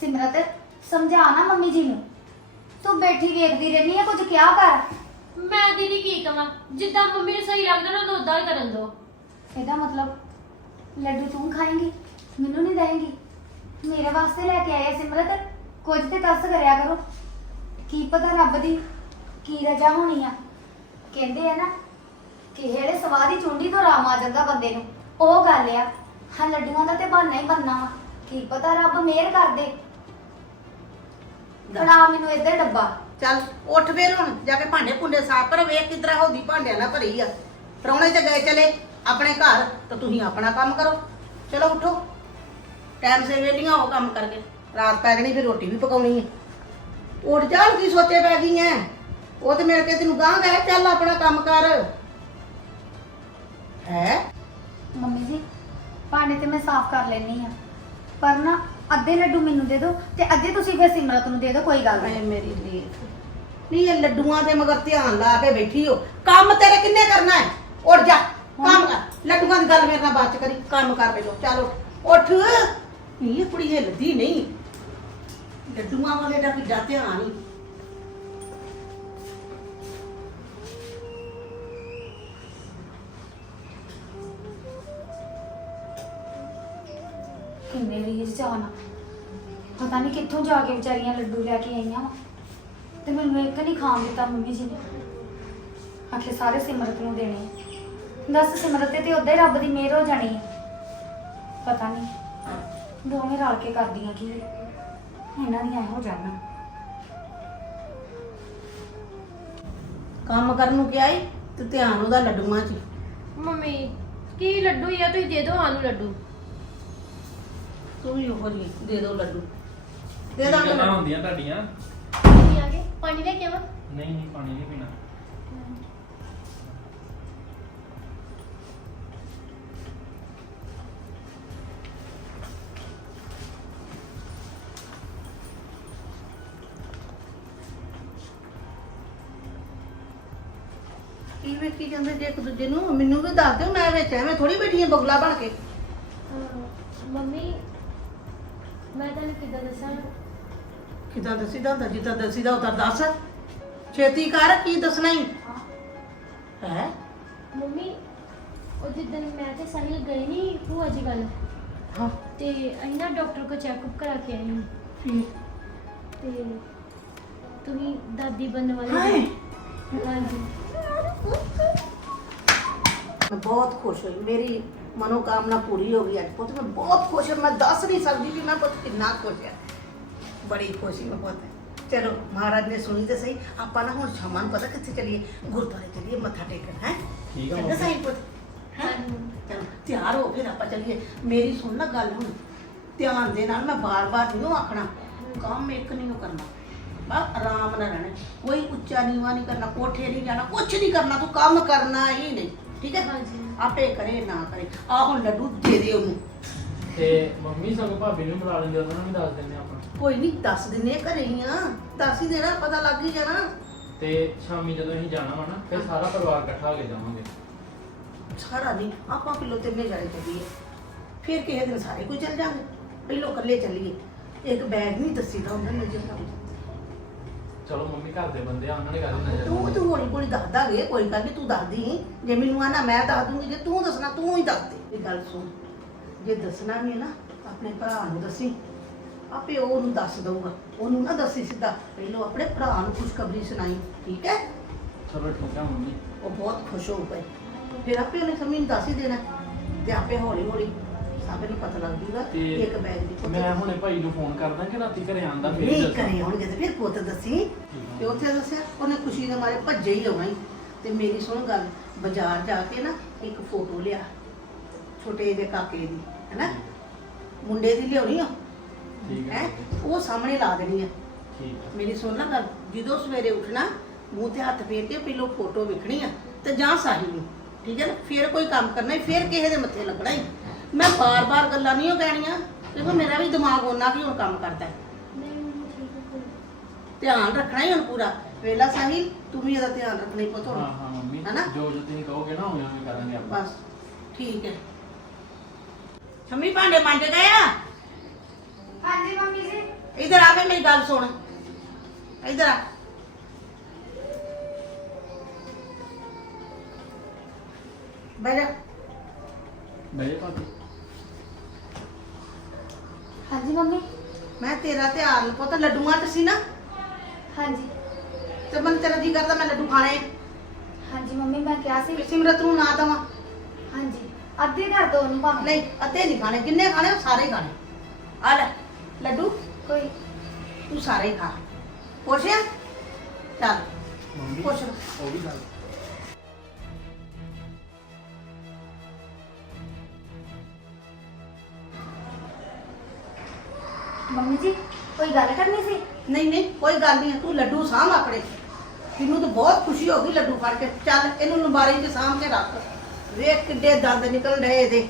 ਸਿਮਰਤ ਸਮਝਾ ਨਾ ਮੰਮੀ ਜੀ ਨੂੰ। ਤੂੰ ਬੈਠੀ ਵੇਖਦੀ ਰਹਿਨੀ ਆ ਕੁਝ ਕਿਹਾ ਕਰ। ਮੈਂ ਦੀਦੀ ਕੀ ਕਵਾਂ ਜਿੱਦਾਂ ਮੰਮੀ ਨੂੰ ਸਹੀ ਲੱਗਦਾ ਨਾ ਉਹਨੂੰ ਉਦਾਂ ਹੀ ਕਰਨ ਦੋ। ਇਹਦਾ ਮਤਲਬ ਲੱਡੂ ਤੂੰ ਖਾਏਂਗੀ ਮੈਨੂੰ ਨਹੀਂ ਦੇਂਗੀ ਮੇਰੇ ਵਾਸਤੇ ਲੈ ਕੇ ਆਏ ਆ ਸਿਮਰਤ। ਕੁਝ ਤੇ ਦੱਸ ਕਰਿਆ ਕਰੋ। ਕੀ ਪਤਾ ਰੱਬ ਦੀ ਕੀ ਰਜਾ ਹੋਣੀ ਆ। ਕਹਿੰਦੇ ਆ ਨਾ ਕਿ ਜਿਹੜੇ ਸਵਾਦੀ ਚੁੰਡੀ ਤੋਂ ਰਾਮ ਆ ਜਾਂਦਾ ਬੰਦੇ ਨੂੰ। ਉਹ ਗੱਲ ਆ ਹਾਂ ਲੱਡੂਆਂ ਦਾ ਤੇ ਬਹਾਨਾ ਹੀ ਬੰਨਾ ਵਾ। ਕੀ ਪਤਾ ਰੱਬ ਮਿਹਰ ਕਰ ਦੇ ਫੜਾ ਮੈਨੂੰ ਇੱਧਰ ਡੱਬਾ। ਚੱਲ ਉੱਠ ਫੇਰ ਹੁਣ ਜਾ ਕੇ ਭਾਂਡੇ ਭੁੰਡੇ ਸਾਫ਼ ਕਰ ਵੇਖ ਕਿਧਰਾ ਹੋਦੀ ਭਾਂਡਿਆਂ ਨਾਲ ਭਰੀ ਆ। ਪ੍ਰਾਹੁਣੇ ਤੇ ਗਏ ਚਲੇ ਆਪਣੇ ਘਰ ਤਾਂ ਤੁਸੀਂ ਆਪਣਾ ਕੰਮ ਕਰੋ। ਚਲੋ ਉਠੋ। ਟਾਈਮ ਸੇ ਵੇਲੀਆਂ ਹੋ ਕੰਮ ਕਰਕੇ। ਰਾਤ ਪੈ ਜਾਣੀ ਫਿਰ ਰੋਟੀ ਵੀ ਪਕਾਉਣੀ ਹੈ ਉੱਠ ਜਾ ਹੁਣ ਕੀ ਸੋਚੇ ਪੈ ਗਈ ਐ। ਉਹ ਤੇ ਮੇਰੇ ਕੇ ਤੈਨੂੰ ਗਾਂ ਗਏ ਚੱਲ ਆਪਣਾ ਕੰਮ ਕਰ। ਹੈ? ਮੰਮੀ ਜੀ ਭਾਂਡੇ ਤੇ ਮੈਂ ਸਾਫ਼ ਕਰ ਲੈਣੀ ਆ ਪਰ ਨਾ ਅੱਧੇ ਲੱਡੂ ਮੈਨੂੰ ਦੇ ਦਿਓ ਤੇ ਅੱਧੇ ਤੁਸੀਂ ਫਿਰ ਸਿਮਰਤ ਨੂੰ ਦੇ ਦਿਓ ਕੋਈ ਗੱਲ ਨਹੀਂ। ਮੇਰੀ ਲਈ ਨਹੀਂ ਇਹ ਲੱਡੂਆਂ ਦੇ ਮਗਰ ਧਿਆਨ ਲਾ ਕੇ ਬੈਠੀ ਹੋ। ਕੰਮ ਤੇਰੇ ਕਿੰਨੇ ਕਰਨਾ ਹੈ? ਉੱਠ ਜਾ ਕੰਮ ਕਰ। ਲੱਡੂਆਂ ਦੀ ਗੱਲ ਮੇਰੇ ਨਾਲ ਬਾਤ ਚ ਕਰੀ ਕੰਮ ਕਰ ਪਹਿਲੋ ਚਲੋ ਉੱਠ। ਨਹੀਂ ਇਹ ਕੁੜੀ ਹਿੱਲਦੀ ਨਹੀਂ। ਲੱਡੂਆਂ ਵਾਲੇ ਦਾ ਕਿੱਡਾ ਧਿਆਨ ਹੀ ਕਿੰਨੇ ਰੀਝ ਜਾਣਾ ਪਤਾ ਨਹੀਂ ਕਿੱਥੋਂ ਜਾ ਕੇ ਵਿਚਾਰੀਆਂ ਲੱਡੂ ਲੈ ਕੇ ਆਈਆਂ ਵਾ। ਤੇ ਮੈਨੂੰ ਇੱਕ ਨਹੀਂ ਖਾਣ ਦਿੱਤਾ ਮੰਮੀ ਜੀ ਨੇ। ਆਖੇ ਸਾਰੇ ਸਿਮਰਤ ਨੂੰ ਦੇਣੇ ਆ। ਦੱਸ ਸਿਮਰਤ ਤੇ ਤੇ ਉਦਾਂ ਹੀ ਰੱਬ ਦੀ ਮਿਹਰ ਹੋ ਜਾਣੀ ਹੈ ਪਤਾ ਨਹੀਂ ਦੋਵੇਂ ਰਲ ਕੇ ਕਰਦੀਆਂ ਕੀ ਇਹਨਾਂ ਦੀਆਂ ਇਹੋ ਜਾਣਾ ਕੰਮ ਕਰਨ ਨੂੰ ਕਿਹਾ ਈ ਤੇ ਧਿਆਨ ਉਹਦਾ ਲੱਡੂਆਂ 'ਚ। ਮੰਮੀ ਕੀ ਲੱਡੂ ਹੀ ਆ? ਤੁਸੀਂ ਦੇ ਦਿਓ ਆਨੂੰ ਲੱਡੂ। ਤੂੰ ਵੀ ਉਹੋ ਜਿਹੀ ਦੇ ਦੋ ਲੱਡੂ। ਦੇ ਦਾਂਗੇ ਗੱਲਾਂ ਲੱਡੂ। ਹੁੰਦੀਆਂ ਤੁਹਾਡੀਆਂ? ਤੁਸੀਂ ਆ ਗਏ? ਪਾਣੀ ਲੈ ਕੇ ਆਵਾਂ? ਨਹੀਂ ਨਹੀਂ ਪਾਣੀ ਨਹੀਂ ਪੀਣਾ। ਕੀ ਵੇਖੀ ਜਾਂਦੇ ਜੇ ਇੱਕ ਦੂਜੇ ਨੂੰ? ਮੈਨੂੰ ਵੀ ਦੱਸ ਦਿਓ ਮੈਂ ਵਿੱਚ ਐਵੇਂ ਥੋੜੀ ਬੈਠੀ ਆਂ ਬਗਲਾ ਬਣ ਕੇ। ਅਹ ਮੰਮੀ ਮੈਂ ਤੁਹਾਨੂੰ ਕਿੱਦਾਂ ਦੱਸਾਂ? ਕਿਦਾਂ ਦਸੀਦਾ ਹੁੰਦਾ ਜਿੱਦਾਂ ਦਸੀਦਾ ਉਦਾਂ ਦੱਸ। ਛੇਤੀ ਕਰ ਕੀ ਦੱਸਣਾ ਹੀ। ਹੈ? ਮੰਮੀ ਉਹ ਜਿੱਦਣ ਮੈਂ ਤੇ ਸਾਹਿਲ ਗਏ ਨਹੀਂ ਭੂਆ ਜੀ ਵੱਲ ਹਾਂ। ਤੇ ਅਸੀਂ ਨਾ ਡਾਕਟਰ ਕੋ ਚੈੱਕਅਪ ਕਰਾ ਕੇ ਆਏ? ਤੇ ਤੁਸੀਂ ਦਾਦੀ ਬਣਨ ਵਾਲੇ ਹਾਏ। ਹਾਂਜੀ। ਮੈਂ ਬਹੁਤ ਖੁਸ਼ ਹੋਈ। ਮੇਰੀ ਮਨੋਕਾਮਨਾ ਪੂਰੀ ਹੋ ਗਈ ਅੱਜ। ਪੁੱਤ ਮੈਂ ਬਹੁਤ ਖੁਸ਼ ਹਾਂ। ਮੈਂ ਦੱਸ ਨਹੀਂ ਸਕਦੀ ਕਿ ਮੈਂ ਪੁੱਤ ਕਿੰਨਾ ਖੁਸ਼ ਹਾਂ। ਬੜੀ ਖੁਸ਼ੀ ਮੈਂ ਪੁੱਤ ਚਲੋ ਮਹਾਰਾਜ ਨੇ ਸੁਣੀ ਤੇ ਸਹੀ। ਆਪਾਂ ਨਾ ਹੁਣ ਸ਼ਾਮਾਂ ਨੂੰ ਪਤਾ ਕਿੱਥੇ ਚੱਲੀਏ? ਗੁਰਦੁਆਰੇ ਚੱਲੀਏ ਮੱਥਾ ਟੇਕਣ ਹੈ? ਠੀਕ ਮੰਮੀ। ਸਹੀ ਪੁੱਤ ਹੈਂ? ਚਲੋ ਤਿਆਰ ਹੋ ਫਿਰ ਆਪਾਂ ਚੱਲੀਏ। ਮੇਰੀ ਸੁਣ ਨਾ ਗੱਲ ਹੁਣ। ਧਿਆਨ ਦੇ ਨਾਲ ਮੈਂ ਬਾਰ-ਬਾਰ ਨਹੀਂ ਉਹ ਆਖਣਾ। ਕੰਮ ਇੱਕ ਨਹੀਂ ਉਹ ਕਰਨਾ। ਬਸ ਆਰਾਮ ਨਾਲ ਰਹਿਣਾ। ਕੋਈ ਉੱਚਾ ਨੀਵਾ ਨਹੀਂ ਕਰਨਾ ਕੋਠੇ ਨਹੀਂ ਜਾਣਾ ਕੁਛ ਨਹੀਂ ਕਰਨਾ। ਤੂੰ ਕੰਮ ਕਰਨਾ ਹੀ ਨਹੀਂ। ਠੀਕ ਹੈ? ਹਾਂਜੀ। ਆਪੇ ਕਰੇ ਨਾ ਕਰੇ। ਆ ਹੁਣ ਲੱਡੂ ਦੇ ਦੇ ਉਹਨੂੰ। ਤੇ ਮੰਮੀ ਸਗੋਂ ਭਾਬੀ ਨੂੰ ਬੁਲਾ ਲੈਂਦੇ ਉਹਨਾਂ ਨੂੰ ਵੀ ਦੱਸ ਦਿੰਦੇ ਆਪਾਂ। ਕੋਈ ਨਹੀਂ ਦੱਸ ਦਿੰਨੇ ਆ ਘਰੇ ਹੀ ਆ। ਦੱਸ ਹੀ ਦੇਣਾ ਪਤਾ ਲੱਗ ਹੀ ਜਾਣਾ। ਤੇ ਸ਼ਾਮੀ ਜਦੋਂ ਅਸੀਂ ਜਾਣਾ ਵਾ ਨਾ ਫਿਰ ਸਾਰਾ ਪਰਿਵਾਰ ਇਕੱਠਾ ਹੋ ਕੇ ਜਾਵਾਂਗੇ। ਸਾਰਾ ਨਹੀਂ ਆਪਾਂ ਕਿਲੋ ਤਿੰਨੇ ਜਾਣੇ ਚੱਲੀਏ। ਫਿਰ ਕਿਸੇ ਦਿਨ ਸਾਰੇ ਕੋਈ ਚੱਲ ਜਾਾਂਗੇ ਪਹਿਲੋਂ ਇਕੱਲੇ ਚੱਲੀਏ। ਇੱਕ ਬੈਗ ਨਹੀਂ ਦੱਸੀਦਾ ਹੁੰਦਾ ਨਜ਼ਰ ਨਾਲ ਚਲੋ ਮੰਮੀ ਘਰ ਦੇ ਬੰਦੇ ਆ ਉਹਨਾਂ ਨੇ ਗੱਲ ਨਜ਼ਰ ਤੂੰ ਤੂੰ ਹੌਲੀ ਹੌਲੀ ਦੱਸ ਦਾਂਗੇ ਕੋਈ ਗੱਲ ਨਹੀਂ ਤੂੰ ਦੱਸਦੀ। ਜੇ ਮੈਨੂੰ ਆਣਾ ਮੈਂ ਦੱਸ ਦੂੰਗੀ ਜੇ ਤੂੰ ਦੱਸਣਾ ਤੂੰ ਹੀ ਦੱਸ ਦੇ। ਇਹ ਗੱਲ ਸੁਣ ਜੇ ਦੱਸਣਾ ਵੀ ਹੈ ਨਾ ਆਪਣੇ ਭਰਾ ਨੂੰ ਦੱਸੀ। ਆਪੇ ਉਹ ਉਹਨੂੰ ਦੱਸ ਦਊਗਾ। ਉਹਨੂੰ ਨਾ ਦੱਸੀ ਸਿੱਧਾ ਪਹਿਲਾਂ ਆਪਣੇ ਭਰਾ ਨੂੰ ਖੁਸ਼ਖਬਰੀ ਸੁਣਾਈ ਠੀਕ ਹੈ? ਚਲੋ ਠੀਕ ਆ ਮੰਮੀ। ਉਹ ਬਹੁਤ ਖੁਸ਼ ਹੋ ਪਏ ਫਿਰ ਆਪੇ ਉਹਨੇ ਸਮਝ ਦੱਸ ਹੀ ਦੇਣਾ। ਤੇ ਆਪੇ ਹੌਲੀ ਹੌਲੀ ਸਭ ਨੂੰ ਪਤਾ ਲੱਗ ਜੂਗਾ ਤੇ ਇੱਕ ਬੈਗ ਪੁੱਤ ਮੈਂ ਹੁਣੇ ਭਾਈ ਨੂੰ ਫੋਨ ਕਰਦਾ ਕਿ ਰਾਤੀ ਘਰੇ ਆਂਦਾ ਫੇਰ ਨਹੀਂ ਦੱਸਾਂ। ਕਰੇ ਹੋਣਗੇ ਤੇ ਫਿਰ ਪੁੱਤ ਦੱਸੀ। ਤੇ ਉੱਥੇ ਦੱਸਿਆ ਉਹਨੇ ਖੁਸ਼ੀ ਦੇ ਮਾਰੇ ਭੱਜੇ ਹੀ ਆਉਣਾ ਹੀ। ਤੇ ਮੇਰੀ ਸੁਣ ਗੱਲ ਬਾਜ਼ਾਰ ਜਾ ਕੇ ਨਾ ਇੱਕ ਫੋਟੋ ਲਿਆ ਛੋਟੇ ਜਿਹੇ ਕਾਕੇ ਦੀ ਹੈਨਾ? ਮੁੰਡੇ ਦੀ ਲਿਆਉਣੀ ਆ। ਠੀਕ ਹੈ। ਹੈ? ਉਹ ਸਾਹਮਣੇ ਲਾ ਦੇਣੀ ਆ। ਠੀਕ ਹੈ। ਮੇਰੀ ਸੁਣ ਨਾ ਗੱਲ ਜਦੋਂ ਸਵੇਰੇ ਉੱਠਣਾ ਮੂੰਹ ਤੇ ਹੱਥ ਫੇਰ ਕੇ ਪਹਿਲਾਂ ਫੋਟੋ ਵੇਖਣੀ ਆ ਤੇ ਜਾਂ ਸਾਹਿਲ ਨੂੰ ਠੀਕ ਹੈ ਨਾ? ਫਿਰ ਕੋਈ ਕੰਮ ਕਰਨਾ ਈ, ਫਿਰ ਕਿਸੇ ਦੇ ਮੱਥੇ ਲੱਗਣਾ ਹੀ ਮੈਂ ਬਾਰ-ਬਾਰ ਗੱਲਾਂ ਨਹੀਂ ਉਹ ਕਹਿਣੀਆਂ। ਕਿਉਂਕਿ ਮੇਰਾ ਵੀ ਦਿਮਾਗ ਉਹਨਾਂ ਕੀ ਹੁਣ ਕੰਮ ਕਰਦਾ ਹੈ। ਨਹੀਂ ਮੰਮੀ ਠੀਕ ਹੈ ਕੋਈ ਧਿਆਨ ਰੱਖਣਾ ਹੀ ਹੁਣ ਪੂਰਾ। ਵੇਲਾ ਸਾਹਿਲ ਤੂੰ ਵੀ ਇਹਦਾ ਧਿਆਨ ਰੱਖਣਾ ਹੀ ਪੁੱਤ ਹਾਂ ਹੁਣ ਹਾਂ ਮੰਮੀ। ਹੈਨਾ? ਜੋ ਜੋ ਤੁਸੀਂ ਕਹੋਗੇ ਨਾ ਉਵੇਂ ਉਵੇਂ ਕਰਾਂਗੇ ਆਪਾਂ। ਬਸ ਠੀਕ ਹੈ। ਸ਼ਮੀ ਭਾਂਡੇ ਮੰਜ ਗਏ ਆ? ਹਾਂਜੀ ਮੰਮੀ ਜੀ। ਇਧਰ ਆ ਕੇ ਮੇਰੀ ਗੱਲ ਸੁਣ। ਇਧਰ ਆ। ਬਹਿ ਜਾ। ਬਈ ਭਾਬੀ। ਹਾਂਜੀ ਮੰਮੀ। ਮੈਂ ਤੇਰਾ ਧਿਆਨ ਪੁੱਤ ਲੱਡੂਆਂ ਤੇ ਸੀ ਨਾ। ਹਾਂਜੀ। ਤੇ ਮਨ ਤੇਰਾ ਜੀ ਕਰਦਾ ਮੈਂ ਲੱਡੂ ਖਾਣੇ। ਆ। ਹਾਂਜੀ ਮੰਮੀ ਮੈਂ ਕਿਹਾ ਸੀ। ਵੀ ਸਿਮਰਤ ਨੂੰ ਨਾ ਦਵਾਂ। ਹਾਂਜੀ। ਅੱਧੇ ਕਰ ਦੋ ਉਹਨੂੰ ਭਾਵੇਂ। ਨਹੀਂ ਅੱਧੇ ਨਹੀਂ ਖਾਣੇ। ਜਿੰਨੇ ਖਾਣੇ? ਉਹ ਸਾਰੇ ਹੀ ਖਾਣੇ। ਆ ਲੈ ਲੱਡੂ। ਕੋਈ। ਤੂੰ ਸਾਰੇ ਹੀ ਖਾ। ਖੁਸ਼ਿਆ ਚੱਲ। ਮੰਮੀ ਖੁਸ਼ ਉਹ ਵੀ ਗੱਲ ਮੰਮੀ ਜੀ ਕੋਈ ਗੱਲ ਕਰਨੀ ਸੀ? ਨਹੀਂ ਨਹੀਂ ਕੋਈ ਗੱਲ ਨਹੀਂ ਤੂੰ ਲੱਡੂ ਸਾਂਭ ਆਪਣੇ। ਤੈਨੂੰ ਤਾਂ ਬਹੁਤ ਖੁਸ਼ੀ ਹੋ ਗਈ ਲੱਡੂ ਫੜ ਕੇ। ਚੱਲ ਇਹਨੂੰ ਲੰਬਾਰੀ 'ਚ ਸਾਂਭ ਕੇ ਰੱਖ। ਵੇਖ ਕਿੱਡੇ ਦੰਦ ਨਿਕਲ ਰਹੇ ਇਹਦੇ।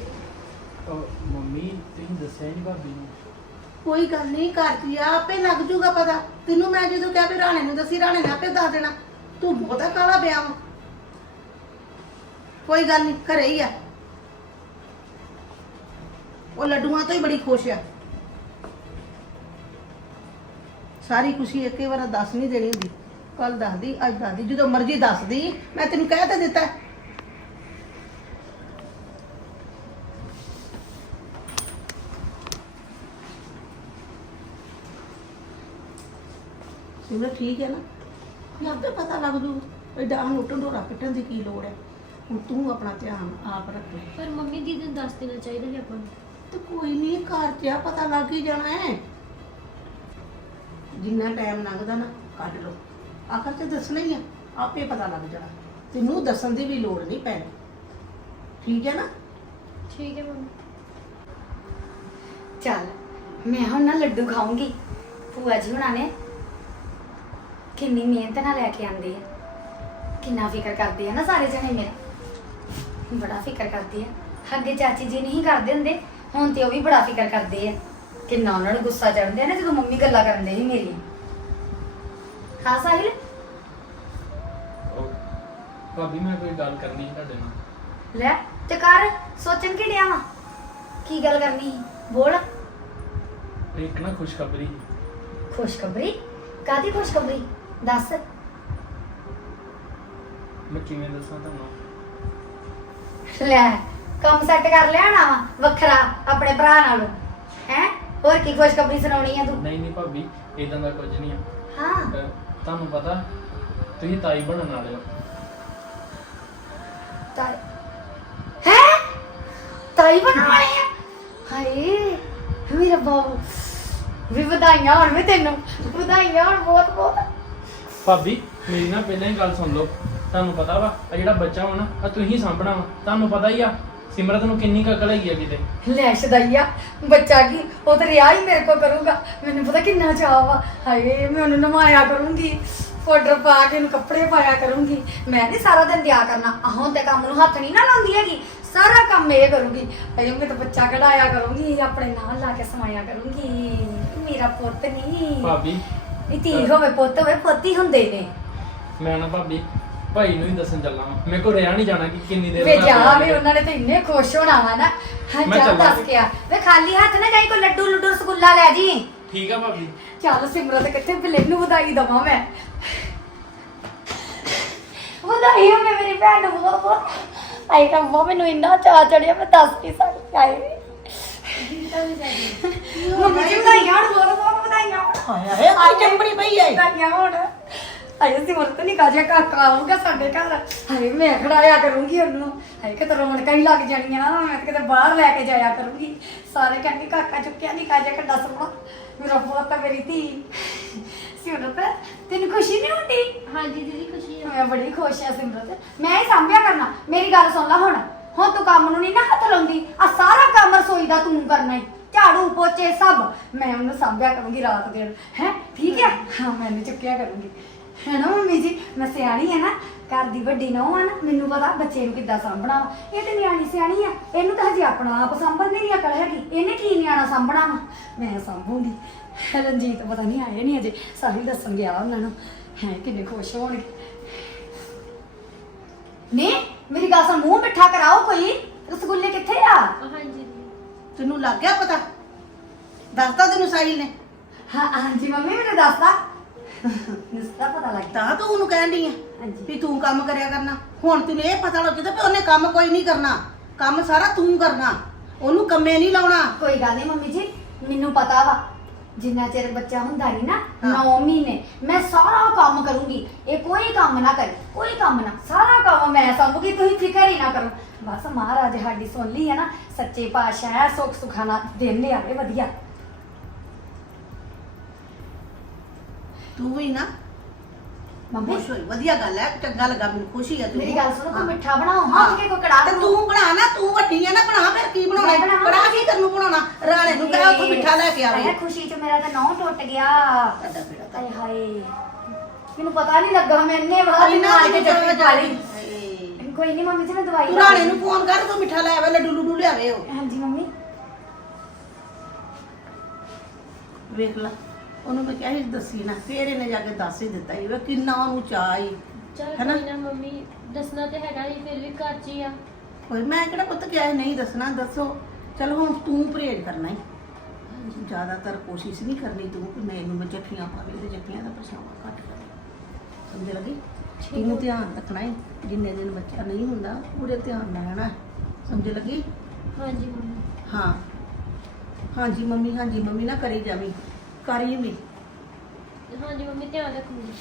ਉਹ ਮੰਮੀ ਤੁਸੀਂ ਦੱਸਿਆ ਨਹੀਂ ਭਾਬੀ ਨੂੰ? ਕੋਈ ਗੱਲ ਨਹੀਂ ਕਰਦੀ ਆ ਆਪੇ ਲੱਗ ਜੂਗਾ ਪਤਾ। ਤੈਨੂੰ ਮੈਂ ਜਦੋਂ ਕਿਹਾ ਵੀ ਰਾਣੇ ਨੂੰ ਦੱਸੀ ਰਾਣੇ ਨੇ ਆਪੇ ਦੱਸ ਦੇਣਾ। ਤੂੰ ਬਹੁਤਾ ਕਾਲਾ ਪਿਆ ਵਾ। ਕੋਈ ਗੱਲ ਨਹੀਂ ਘਰੇ ਹੀ ਆ। ਉਹ ਲੱਡੂਆਂ ਤੋਂ ਹੀ ਬੜੀ ਖੁਸ਼ ਆ। ਸਾਰੀ ਖੁਸ਼ੀ ਇੱਕੇ ਵਾਰ ਦੱਸ ਨਹੀਂ ਦੇਣੀ ਹੁੰਦੀ। ਕੱਲ ਦੱਸਦੀ ਅੱਜ ਦੱਸਦੀ ਜਦੋਂ ਮਰਜ਼ੀ ਦੱਸਦੀ ਮੈਂ ਤੈਨੂੰ ਕਹਿ ਤਾਂ ਦਿੱਤਾ। ਸਿਮਰ ਠੀਕ ਹੈ ਨਾ? ਯਾਰ ਤੇ ਪਤਾ ਲੱਗ ਜੂ ਐਡਾ ਨੂੰ ਢੰਡੋਰਾ ਪਿੱਟਣ ਦੀ ਕੀ ਲੋੜ ਹੈ। ਹੁਣ ਤੂੰ ਆਪਣਾ ਧਿਆਨ ਆਪ ਰੱਖ ਪਰ ਮੰਮੀ ਦੀਦੀ ਨੂੰ ਦੱਸ ਦੇਣਾ ਚਾਹੀਦਾ ਸੀ ਆਪਾਂ ਨੂੰ। ਤੇ ਕੋਈ ਨਹੀਂ ਘਰ ਤੇ ਆ ਪਤਾ ਲੱਗ ਹੀ ਜਾਣਾ ਹੈ। ਜਿੰਨਾ ਟਾਈਮ ਲੰਘਦਾ ਨਾ ਕੱਢ ਲਓ। ਆਖਰ ਤੇ ਦੱਸਣਾ ਹੀ ਆ ਆਪੇ ਪਤਾ ਲੱਗ ਜਾਣਾ। ਤੈਨੂੰ ਦੱਸਣ ਦੀ ਵੀ ਲੋੜ ਨਹੀਂ ਪੈਣੀ। ਠੀਕ ਹੈ ਨਾ? ਠੀਕ ਹੈ ਮੰਮੀ। ਚੱਲ ਮੈਂ ਹੁਣ ਨਾ ਲੱਡੂ ਖਾਉਂਗੀ ਭੂਆ ਜੀ ਹੁਣਾਂ ਨੇ ਕਿੰਨੀ ਮਿਹਨਤ ਨਾਲ ਲੈ ਕੇ ਆਂਦੇ ਆ। ਕਿੰਨਾ ਫਿਕਰ ਕਰਦੇ ਆ ਨਾ ਸਾਰੇ ਜਣੇ ਮੇਰਾ। ਬੜਾ ਫਿਕਰ ਕਰਦੇ ਆ। ਅੱਗੇ ਚਾਚੀ ਜੀ ਨਹੀਂ ਕਰਦੇ ਹੁੰਦੇ ਹੁਣ ਤੇ ਉਹ ਵੀ ਬੜਾ ਫਿਕਰ ਕਰਦੇ ਆ। ਕਿੰਨਾ ਉਹਨਾਂ ਨੂੰ ਗੁੱਸਾ ਚੜ੍ਹਦੇ ਆ ਨਾ ਜਦੋਂ ਮੰਮੀ ਗੱਲਾਂ ਕਰਨ ਦੇ ਸੀ ਮੇਰੀ ਹਾਂ ਸਾਹਿਲ ਉਹ ਭਾਬੀ ਮੈਂ ਕੋਈ ਗੱਲ ਕਰਨੀ ਸੀ ਤੁਹਾਡੇ ਨਾਲ। ਲੈ ਤੇ ਕਰ ਸੋਚਣ ਕੀ ਡਿਆ ਵਾ? ਕੀ ਗੱਲ ਕਰਨੀ ਸੀ? ਬੋਲ। ਇੱਕ ਨਾ ਖੁਸ਼ਖਬਰੀ। ਖੁਸ਼ਖਬਰੀ? ਕਾਦੀ ਖੁਸ਼ਖਬਰੀ? ਦੱਸ। ਮੈਂ ਕਿਵੇਂ ਦੱਸਾਂ ਤੁਹਾਨੂੰ? ਲੈ ਕੰਮ ਸੈੱਟ ਕਰ ਲਿਆ ਨਾ ਵਾ, ਵੱਖਰਾ ਆਪਣੇ ਭਰਾ ਨਾਲੋਂ। ਹੋਰ ਕੀ ਖੁਸ਼ਖਬਰੀ ਸੁਣਾਉਣੀ ਆ ਤੂੰ? ਨਹੀਂ ਨਹੀਂ ਭਾਬੀ ਇਦਾਂ ਦਾ ਕੁਝ ਨਹੀਂ ਆ। ਹਾਂ। ਅਹ, ਤੁਹਾਨੂੰ ਪਤਾ ਤੁਸੀਂ ਤਾਈ ਬਣਨ ਵਾਲੇ ਹੋ। ਤਾਈ ਹੈ? ਤਾਈ ਬਣਨ ਵਾਲੀ ਆ? ਹਾਏ ਮੇਰਾ ਬਾਬੂ ਵੀ ਵਧਾਈਆਂ ਹੋਣ ਵੀ ਤੈਨੂੰ ਵਧਾਈਆਂ ਹੋਣ ਬਹੁਤ ਬਹੁਤ। ਭਾਬੀ ਮੇਰੀ ਨਾ ਪਹਿਲਾਂ ਹੀ ਗੱਲ ਸੁਣ ਲਓ। ਤੁਹਾਨੂੰ ਪਤਾ ਵਾ ਆ ਜਿਹੜਾ ਬੱਚਾ ਵਾ ਨਾ ਆ ਤੁਸੀਂ ਸਾਂਭਣਾ ਵਾ। ਤੁਹਾਨੂੰ ਪਤਾ ਹੀ ਆ ਸਿਮਰਤ ਨੂੰ ਕਿੰਨੀ ਕੁ ਅਕਲ ਹੈਗੀ ਆ ਕਿਤੇ? ਲੈ ਸ਼ਦਈਆ ਬੱਚਾ ਕੀ? ਉਹ ਤੇ ਰਿਆ ਹੀ ਮੇਰੇ ਕੋ ਕਰੂਗਾ। ਮੈਨੂੰ ਪਤਾ ਕਿੰਨਾ ਚਾਅ ਵਾ। ਹਾਏ ਮੈਂ ਉਹਨੂੰ ਨਵਾਇਆ ਕਰੂੰਗੀ। ਪਾਊਡਰ ਪਾ ਕੇ ਉਹਨੂੰ ਕੱਪੜੇ ਪਾਇਆ ਕਰੂੰਗੀ। ਮੈਂ ਨਹੀਂ ਸਾਰਾ ਦਿਨ ਦਿਆ ਕਰਨਾ। ਆਹੋਂ ਤੇ ਕੰਮ ਨੂੰ ਹੱਥ ਨਹੀਂ ਨਾ ਲਾਉਂਦੀ ਹੈਗੀ। ਸਾਰਾ ਕੰਮ ਇਹ ਕਰੂਗੀ। ਹਾਏ ਮੈਂ ਤਾਂ ਬੱਚਾ ਕਢਾਇਆ ਕਰੂੰਗੀ ਆਪਣੇ ਨਾਲ ਲਾ ਕੇ ਸਮਾਇਆ ਕਰੂੰਗੀ। ਮੇਰਾ ਪੁੱਤ ਨਹੀਂ ਭਾਬੀ ਇਹ ਧੀ ਹੋਵੇ ਪੁੱਤ ਹੋਵੇ ਪੋਤੀ ਹੁੰਦੇ ਨੇ। ਮੈਂ ਨਾ ਭਾਬੀ ਭਾਈ ਨੂੰ ਹੀ ਦੱਸਣ ਚੱਲਾਂ ਵਾਂ। ਮੇਰੇ ਕੋਲ ਰਿਆ ਨਹੀਂ ਜਾਣਾ ਕਿ ਕਿੰਨੀ ਦੇਰ ਵੇ ਬਾਅਦ ਜਾ। ਵੇ ਉਹਨਾਂ ਨੇ ਤਾਂ ਇੰਨੇ ਖੁਸ਼ ਹੋਣਾ ਵਾ ਨਾ। ਹਾਂ ਮੈਂ ਜਾ ਚੱਲਾਂ। ਦੱਸ ਕੇ ਆ। ਵੇ ਖਾਲੀ ਹੱਥ ਨਾ ਜਾਈ ਕੋਈ ਲੱਡੂ ਲੁੱਡੂ ਰਸਗੁੱਲਾ ਲੈ ਜੀ। ਠੀਕ ਆ ਭਾਬੀ। ਚੱਲ ਸਿਮਰਤ ਕਿੱਥੇ ਬਿਲੇ ਨੂੰ ਵਧਾਈ ਦਵਾਂ ਮੈਂ। ਵਧਾਈ ਹੋਵੇ ਮੇਰੀ ਭੈਣ ਨੂੰ ਬਹੁਤ ਬਹੁਤ। ਆਈ ਤਾਂ ਉਹ ਮੈਨੂੰ ਇੰਨਾ ਚਾਹ ਚੜਿਆ ਮੈਂ ਦੱਸ ਨਹੀਂ ਸਕਦੀ ਆਏ। ਮੰਮੀ ਜੀ ਵਧਾਈਆਂ ਹੋਣ ਬਹੁਤ ਬਹੁਤ ਵਧਾਈਆਂ ਹਾਏ ਹਾਏ ਆਈ ਚੰਬੜੀ ਪਈ ਐ ਵਧਾਈਆਂ ਹੋਣ। ਆਏ ਸਿਮਰਤ ਨਹੀਂ ਕਾਜਾ ਕਾਕਾ ਆਊਗਾ ਸਾਡੇ ਘਰ। ਹਾਏ ਮੈਂ ਖੜਾਇਆ ਕਰੂੰਗੀ ਉਹਨੂੰ। ਹਾਏ ਕਿਤੇ ਰੌਣਕਾਂ ਹੀ ਲੱਗ ਜਾਣੀਆਂ ਮੈਂ ਤਾਂ ਕਿਤੇ ਬਾਹਰ ਲੈ ਕੇ ਜਾਇਆ ਕਰੂੰਗੀ। ਸਾਰੇ ਕਹਿੰਦੇ ਕਾਕਾ ਚੁੱਕਿਆ ਨਹੀਂ ਕਾਜਾ ਕੱਡਾ ਸੋਹਣਾ। ਮੇਰਾ ਪੁੱਤ ਮੇਰੀ ਧੀ। ਸਿਮਰਤ ਤੈਨੂੰ ਖੁਸ਼ੀ ਨਹੀਂ ਹੁੰਦੀ? ਹਾਂਜੀ ਦੀਦੀ ਖੁਸ਼ੀ ਆ। ਮੈਂ ਬੜੀ ਖੁਸ਼ ਆ ਸਿਮਰਤ। ਮੈਂ ਹੀ ਸੰਭਿਆ ਕਰਨਾ। ਮੇਰੀ ਗੱਲ ਸੁਣ ਲੈ ਹੁਣ। ਹੁਣ ਤੂੰ ਕੰਮ ਨੂੰ ਨਹੀਂ ਨਾ ਹੱਥ ਲਾਉਂਦੀ। ਆ ਸਾਰਾ ਕੰਮ ਰਸੋਈ ਦਾ ਤੂੰ ਕਰਨਾ ਈ। ਝਾੜੂ ਪੋਚੇ ਸਭ ਮੈਂ ਉਹਨੂੰ ਸੰਭਿਆ ਕਰੂੰਗੀ ਰਾਤ ਦਿਨ। ਹੈ ਠੀਕ ਹੈ ਹਾਂ ਮੈਂ ਉਹਨੂੰ ਚੁੱਕਿਆ ਕਰੂੰਗੀ। ਹੈ ਨਾ ਮੰਮੀ ਜੀ? ਮੈਂ ਸਿਆਣੀ ਆ ਨਾ ਘਰ ਦੀ ਵੱਡੀ ਨੌਂ ਆ ਨਾ ਮੈਨੂੰ ਪਤਾ ਬੱਚੇ ਨੂੰ ਕਿੱਦਾਂ ਸਾਂਭਣਾ ਵਾ। ਇਹ ਤੇ ਨਿਆਣੀ ਸਿਆਣੀ ਆ ਇਹਨੂੰ ਤਾਂ ਹਜੇ ਆਪਣਾ ਆਪ ਸੰਭਣ ਦੀ ਨਹੀਂ ਅਕਲ ਹੈਗੀ। ਇਹਨੇ ਕੀ ਨਿਆਣਾ ਸਾਂਭਣਾ ਵਾ? ਮੈਂ ਸੰਭੂੰਗੀ। ਰਣਜੀਤ ਪਤਾ ਨਹੀਂ ਆਏ ਨਹੀਂ ਅਜੇ ਸਾਹਿਲ ਦੱਸਣ ਗਿਆ ਉਹਨਾਂ ਨੂੰ। ਹੈ ਕਿੰਨੇ ਖੁਸ਼ ਹੋਣਗੇ। ਨੇ ਮੇਰੀ ਗੱਲ ਸੁਣ ਮੂੰਹ ਮਿੱਠਾ ਕਰਾਓ ਕੋਈ। ਰਸਗੁੱਲੇ ਕਿੱਥੇ ਆ? ਹਾਂਜੀ। ਤੈਨੂੰ ਲੱਗ ਗਿਆ ਪਤਾ? ਦੱਸਤਾ ਤੈਨੂੰ ਸਾਹਿਲ ਨੇ? ਹਾਂ ਹਾਂਜੀ ਮੰਮੀ ਮੈਨੂੰ ਦੱਸਦਾ ਨਿਸਤਾ ਪਤਾ ਲੱਗਦਾ ਤਾਂ ਤੂੰ ਉਹਨੂੰ ਆ ਹਾਂਜੀ। ਵੀ ਤੂੰ ਕੰਮ ਕਰਿਆ ਕਰਨਾ। ਹੁਣ ਤੈਨੂੰ ਇਹ ਪਤਾ ਲੱਗ ਗਿਆ ਵੀ ਉਹਨੇ ਕੰਮ ਕੋਈ ਨਹੀਂ ਕਰਨਾ। ਕੰਮ ਸਾਰਾ ਤੂੰ ਕਰਨਾ। ਉਹਨੂੰ ਕੰਮੇ ਨਹੀਂ ਲਾਉਣਾ। ਕੋਈ ਗੱਲ ਨਹੀਂ ਮੰਮੀ ਜੀ ਮੈਨੂੰ ਪਤਾ ਵਾ। ਜਿੰਨਾ ਚਿਰ ਬੱਚਾ ਹੁੰਦਾ ਨਹੀਂ ਨਾ ਹਾਂ। 9 ਮਹੀਨੇ। ਮੈਂ ਸਾਰਾ ਕੰਮ ਕਰੂੰਗੀ। ਇਹ ਕੋਈ ਕੰਮ ਨਾ ਕਰੇ ਕੋਈ ਕੰਮ ਨਾ। ਸਾਰਾ ਕੰਮ ਮੈਂ ਸੰਭੂਗੀ ਤੁਸੀਂ ਫਿਕਰ ਹੀ ਨਾ ਕਰੋ। ਬਸ ਮਹਾਰਾਜ ਸਾਡੀ ਸੁਣ ਲਈ ਹੈ ਨਾ। ਸੱਚੇ ਪਾਤਸ਼ਾਹ ਹੈ ਸੁੱਖ ਸੁਖਾਨਾ ਦਿਨ ਲਿਆਵੇ ਵਧੀਆ। ਤੂੰ ਵੀ ਨਾ ਮੰਮੀ ਖੁਸ਼ ਹੋਈ ਵਧੀਆ ਗੱਲ ਹੈ ਚੰਗਾ ਲੱਗਾ ਮੈਨੂੰ ਖੁਸ਼ੀ ਹੈ ਤੂੰ। ਮੇਰੀ ਗੱਲ ਸੁਣੋ ਹਾਂ। ਮਿੱਠਾ ਬਣਾਓ ਹਾਂ। ਕਿ ਕੋਈ ਕੜਾਹ ਤੇ ਤੂੰ ਬਣਾ ਨਾ ਤੂੰ ਵੱਡੀ ਹੈ ਨਾ ਬਣਾ ਫਿਰ ਕੀ ਬਣਾਉਣਾ ਮੈਂ ਬਣਾਵਾਂ। ਕੜਾ ਕੀ ਤੈਨੂੰ ਬਣਾਉਣਾ? ਰਾਣੇ ਨੂੰ ਕਹਿ ਉੱਥੋਂ ਮਿੱਠਾ ਲੈ ਕੇ ਆਵੇ। ਹਾਏ, ਖੁਸ਼ੀ ਚ ਮੇਰਾ ਤਾਂ ਨੌ ਟੁੱਟ ਗਿਆ। ਬੇੜਾ ਤਾਂ। ਹਾਏ ਹਾਏ। ਮੈਨੂੰ ਪਤਾ ਨਹੀਂ ਲੱਗਾ ਮੈਂ ਇੰਨੇ ਵਾਰ ਕੇ ਲਈ ਲਈ ਕੋਈ ਨਹੀਂ ਮੰਮੀ ਜੀ ਮੈਂ ਦਵਾਈ ਤੂੰ ਲਾ ਰਾਣੇ। ਨੂੰ ਫੋਨ ਕਰ ਤੂੰ ਮਿੱਠਾ ਲੈ ਆਵੇ ਲੱਡੂ ਲੁੱਡੂ ਲਿਆਵੇ ਉਹ। ਹਾਂਜੀ ਮੰਮੀ। ਵੇਖ ਲੈ। ਉਹਨੂੰ ਮੈਂ ਕਿਹਾ ਸੀ ਦੱਸੀ ਨਾ ਫੇਰ ਇਹਨੇ ਜਾ ਕੇ ਦੱਸ ਹੀ ਦਿੱਤਾ ਇਹ ਕਿੰਨਾ ਉਹਨੂੰ ਚਾਅ ਚਲ ਹੈਨਾ? ਕੋਈ ਨਾ ਮੰਮੀ ਦੱਸਣਾ ਤੇ ਹੈਗਾ ਹੀ ਫਿਰ ਵੀ ਘਰ 'ਚ ਹੀ ਆ। ਕੋਈ ਮੈਂ ਕਿਹੜਾ ਪੁੱਤ ਕਿਹਾ ਸੀ ਨਹੀਂ ਦੱਸਣਾ ਦੱਸੋ। ਚਲ ਹੁਣ ਤੂੰ ਪਰਹੇਜ਼ ਕਰਨਾ ਹੀ ਜ਼ਿਆਦਾਤਰ ਕੋਸ਼ਿਸ਼ ਨਹੀਂ ਕਰਨੀ ਤੂੰ ਕਿ ਮੈਨੂੰ ਮੈਂ ਜੱਫੀਆਂ ਪਾਵੇ ਤੇ ਜੱਫੀਆਂ ਦਾ ਪਰਛਾਵਾਂ ਘੱਟ ਕਰੇ। ਸਮਝ ਲੱਗੀ? ਤੂੰ ਧਿਆਨ ਰੱਖਣਾ ਹੈ ਜਿੰਨੇ ਦਿਨ ਬੱਚਾ ਨਹੀਂ ਹੁੰਦਾ ਪੂਰੇ ਧਿਆਨ ਨਾਲ ਰਹਿਣਾ। ਹੈ। ਸਮਝ ਲੱਗੀ? ਹਾਂਜੀ ਮੰਮੀ। ਹਾਂ। ਹਾਂਜੀ ਮੰਮੀ ਹਾਂਜੀ ਮੰਮੀ ਨਾ ਕਰੀ ਜਾਵੀਂ। ਕਰੀ ਵੀ। ਹਾਂਜੀ ਮੰਮੀ ਧਿਆਨ ਰੱਖੂਗੀ।